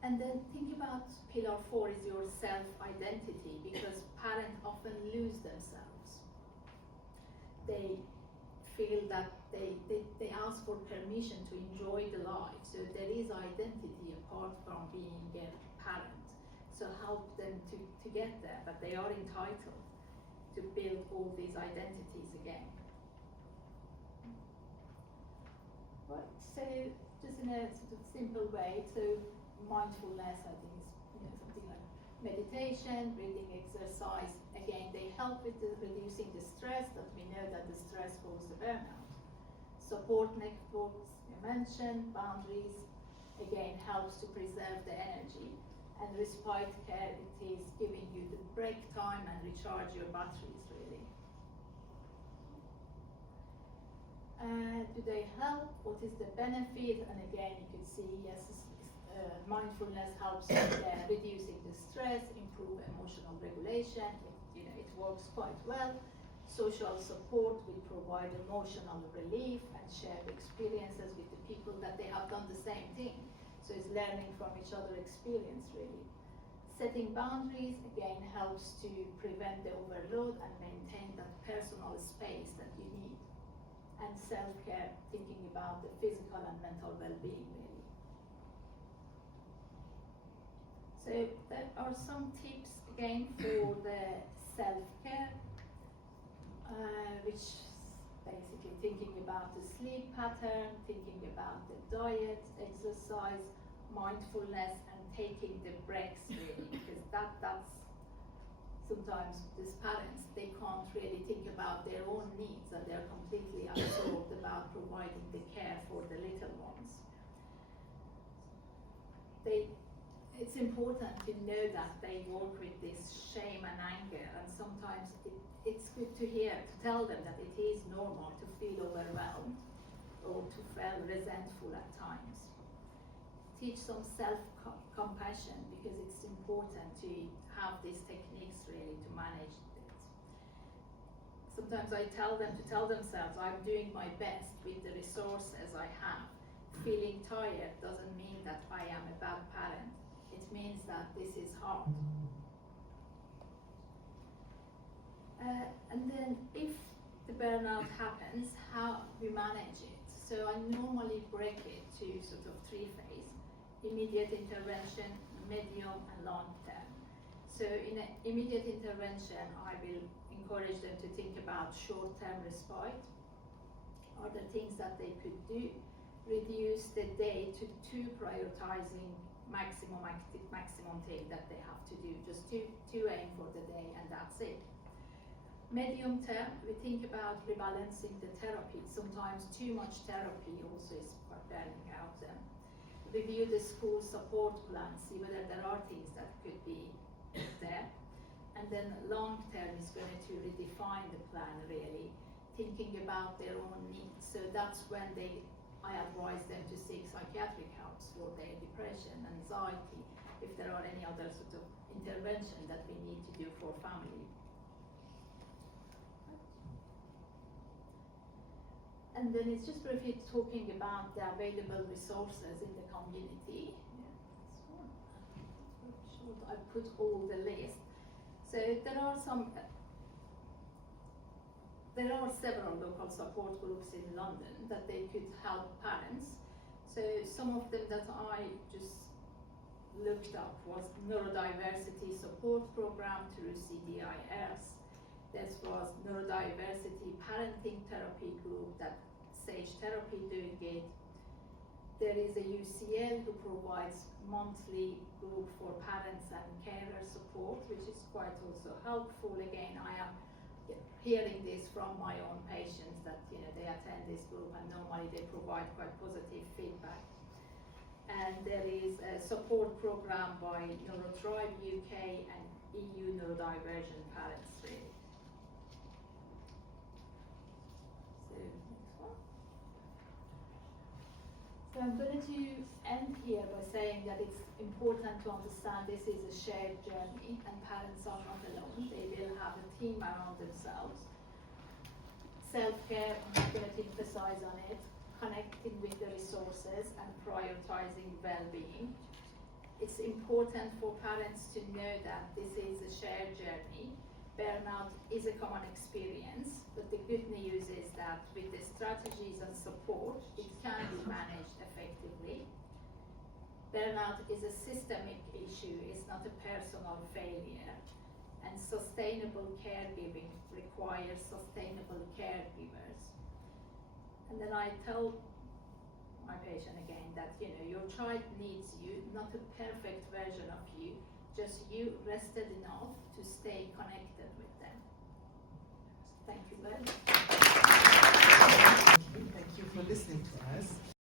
And then think about pillar 4 is your self-identity, because parents often lose themselves. They feel that they ask for permission to enjoy the life. So there is identity apart from being a parent. So help them to get there, but they are entitled to build all these identities again. Right, so just in a sort of simple way, so mindfulness, I think, is something like meditation, breathing exercise. Again, they help with reducing the stress, that we know that the stress causes the burnout. Support networks, you mentioned, boundaries, again, helps to preserve the energy. And respite care, it is giving you the break time and recharge your batteries, really. Do they help? What is the benefit? And again, you could see, yes, mindfulness helps reducing the stress, improve emotional regulation. It works quite well. Social support will provide emotional relief and share experiences with the people that they have done the same thing. So it's learning from each other's experience, really. Setting boundaries, again, helps to prevent the overload and maintain that personal space that you need. And self-care, thinking about the physical and mental well-being, really. So there are some tips, again, for the self-care, which basically thinking about the sleep pattern, thinking about the diet, exercise, mindfulness, and taking the breaks, really, because that's sometimes these parents, they can't really think about their own needs, and they're completely absorbed about providing the care for the little ones. It's important to know that they work with this shame and anger, and sometimes it's good to tell them that it is normal to feel overwhelmed or to feel resentful at times. Teach some self-compassion, because it's important to have these techniques really to manage it. Sometimes I tell them to tell themselves, I'm doing my best with the resources I have. Feeling tired doesn't mean that I am a bad parent. It means that this is hard. And then if the burnout happens, how we manage it. So I normally break it to sort of 3 phases. Immediate intervention, medium, and long term. So in an immediate intervention, I will encourage them to think about short-term respite. Are there things that they could do? Reduce the day to 2 prioritizing maximum thing that they have to do. Just two aim for the day, and that's it. Medium term, we think about rebalancing the therapy. Sometimes too much therapy also is quite burning out. Review the school support plan, see whether there are things that could be there. And then long term is going to redefine the plan really, thinking about their own needs. So that's when I advise them to seek psychiatric help for their depression, anxiety, if there are any other sort of intervention that we need to do for family. And then it's just briefly talking about the available resources in the community. I put all the list. So there are several local support groups in London that they could help parents. So some of them that I just looked up was Neurodiversity Support Program through CDIS. This was Neurodiversity Parenting Therapy Group that Sage Therapy doing it. There is a UCL who provides monthly group for parents and carer support, which is quite also helpful. Again, I am hearing this from my own patients that they attend this group and normally they provide quite positive feedback. And there is a support program by Neurotribe UK and EU Neurodivergent Parents really. So I'm going to end here by saying that it's important to understand this is a shared journey and parents are not alone. They will have a team around themselves. Self-care, I'm going to emphasize on it, connecting with the resources and prioritizing well-being. It's important for parents to know that this is a shared journey. Burnout is a common experience, but the good news is that with the strategies and support, it can be managed effectively. Burnout is a systemic issue, it's not a personal failure. And sustainable caregiving requires sustainable caregivers. And then I tell my patient again that your child needs you, not a perfect version of you, just you rested enough to stay connected with them. Thank you very much. Thank you for listening to us.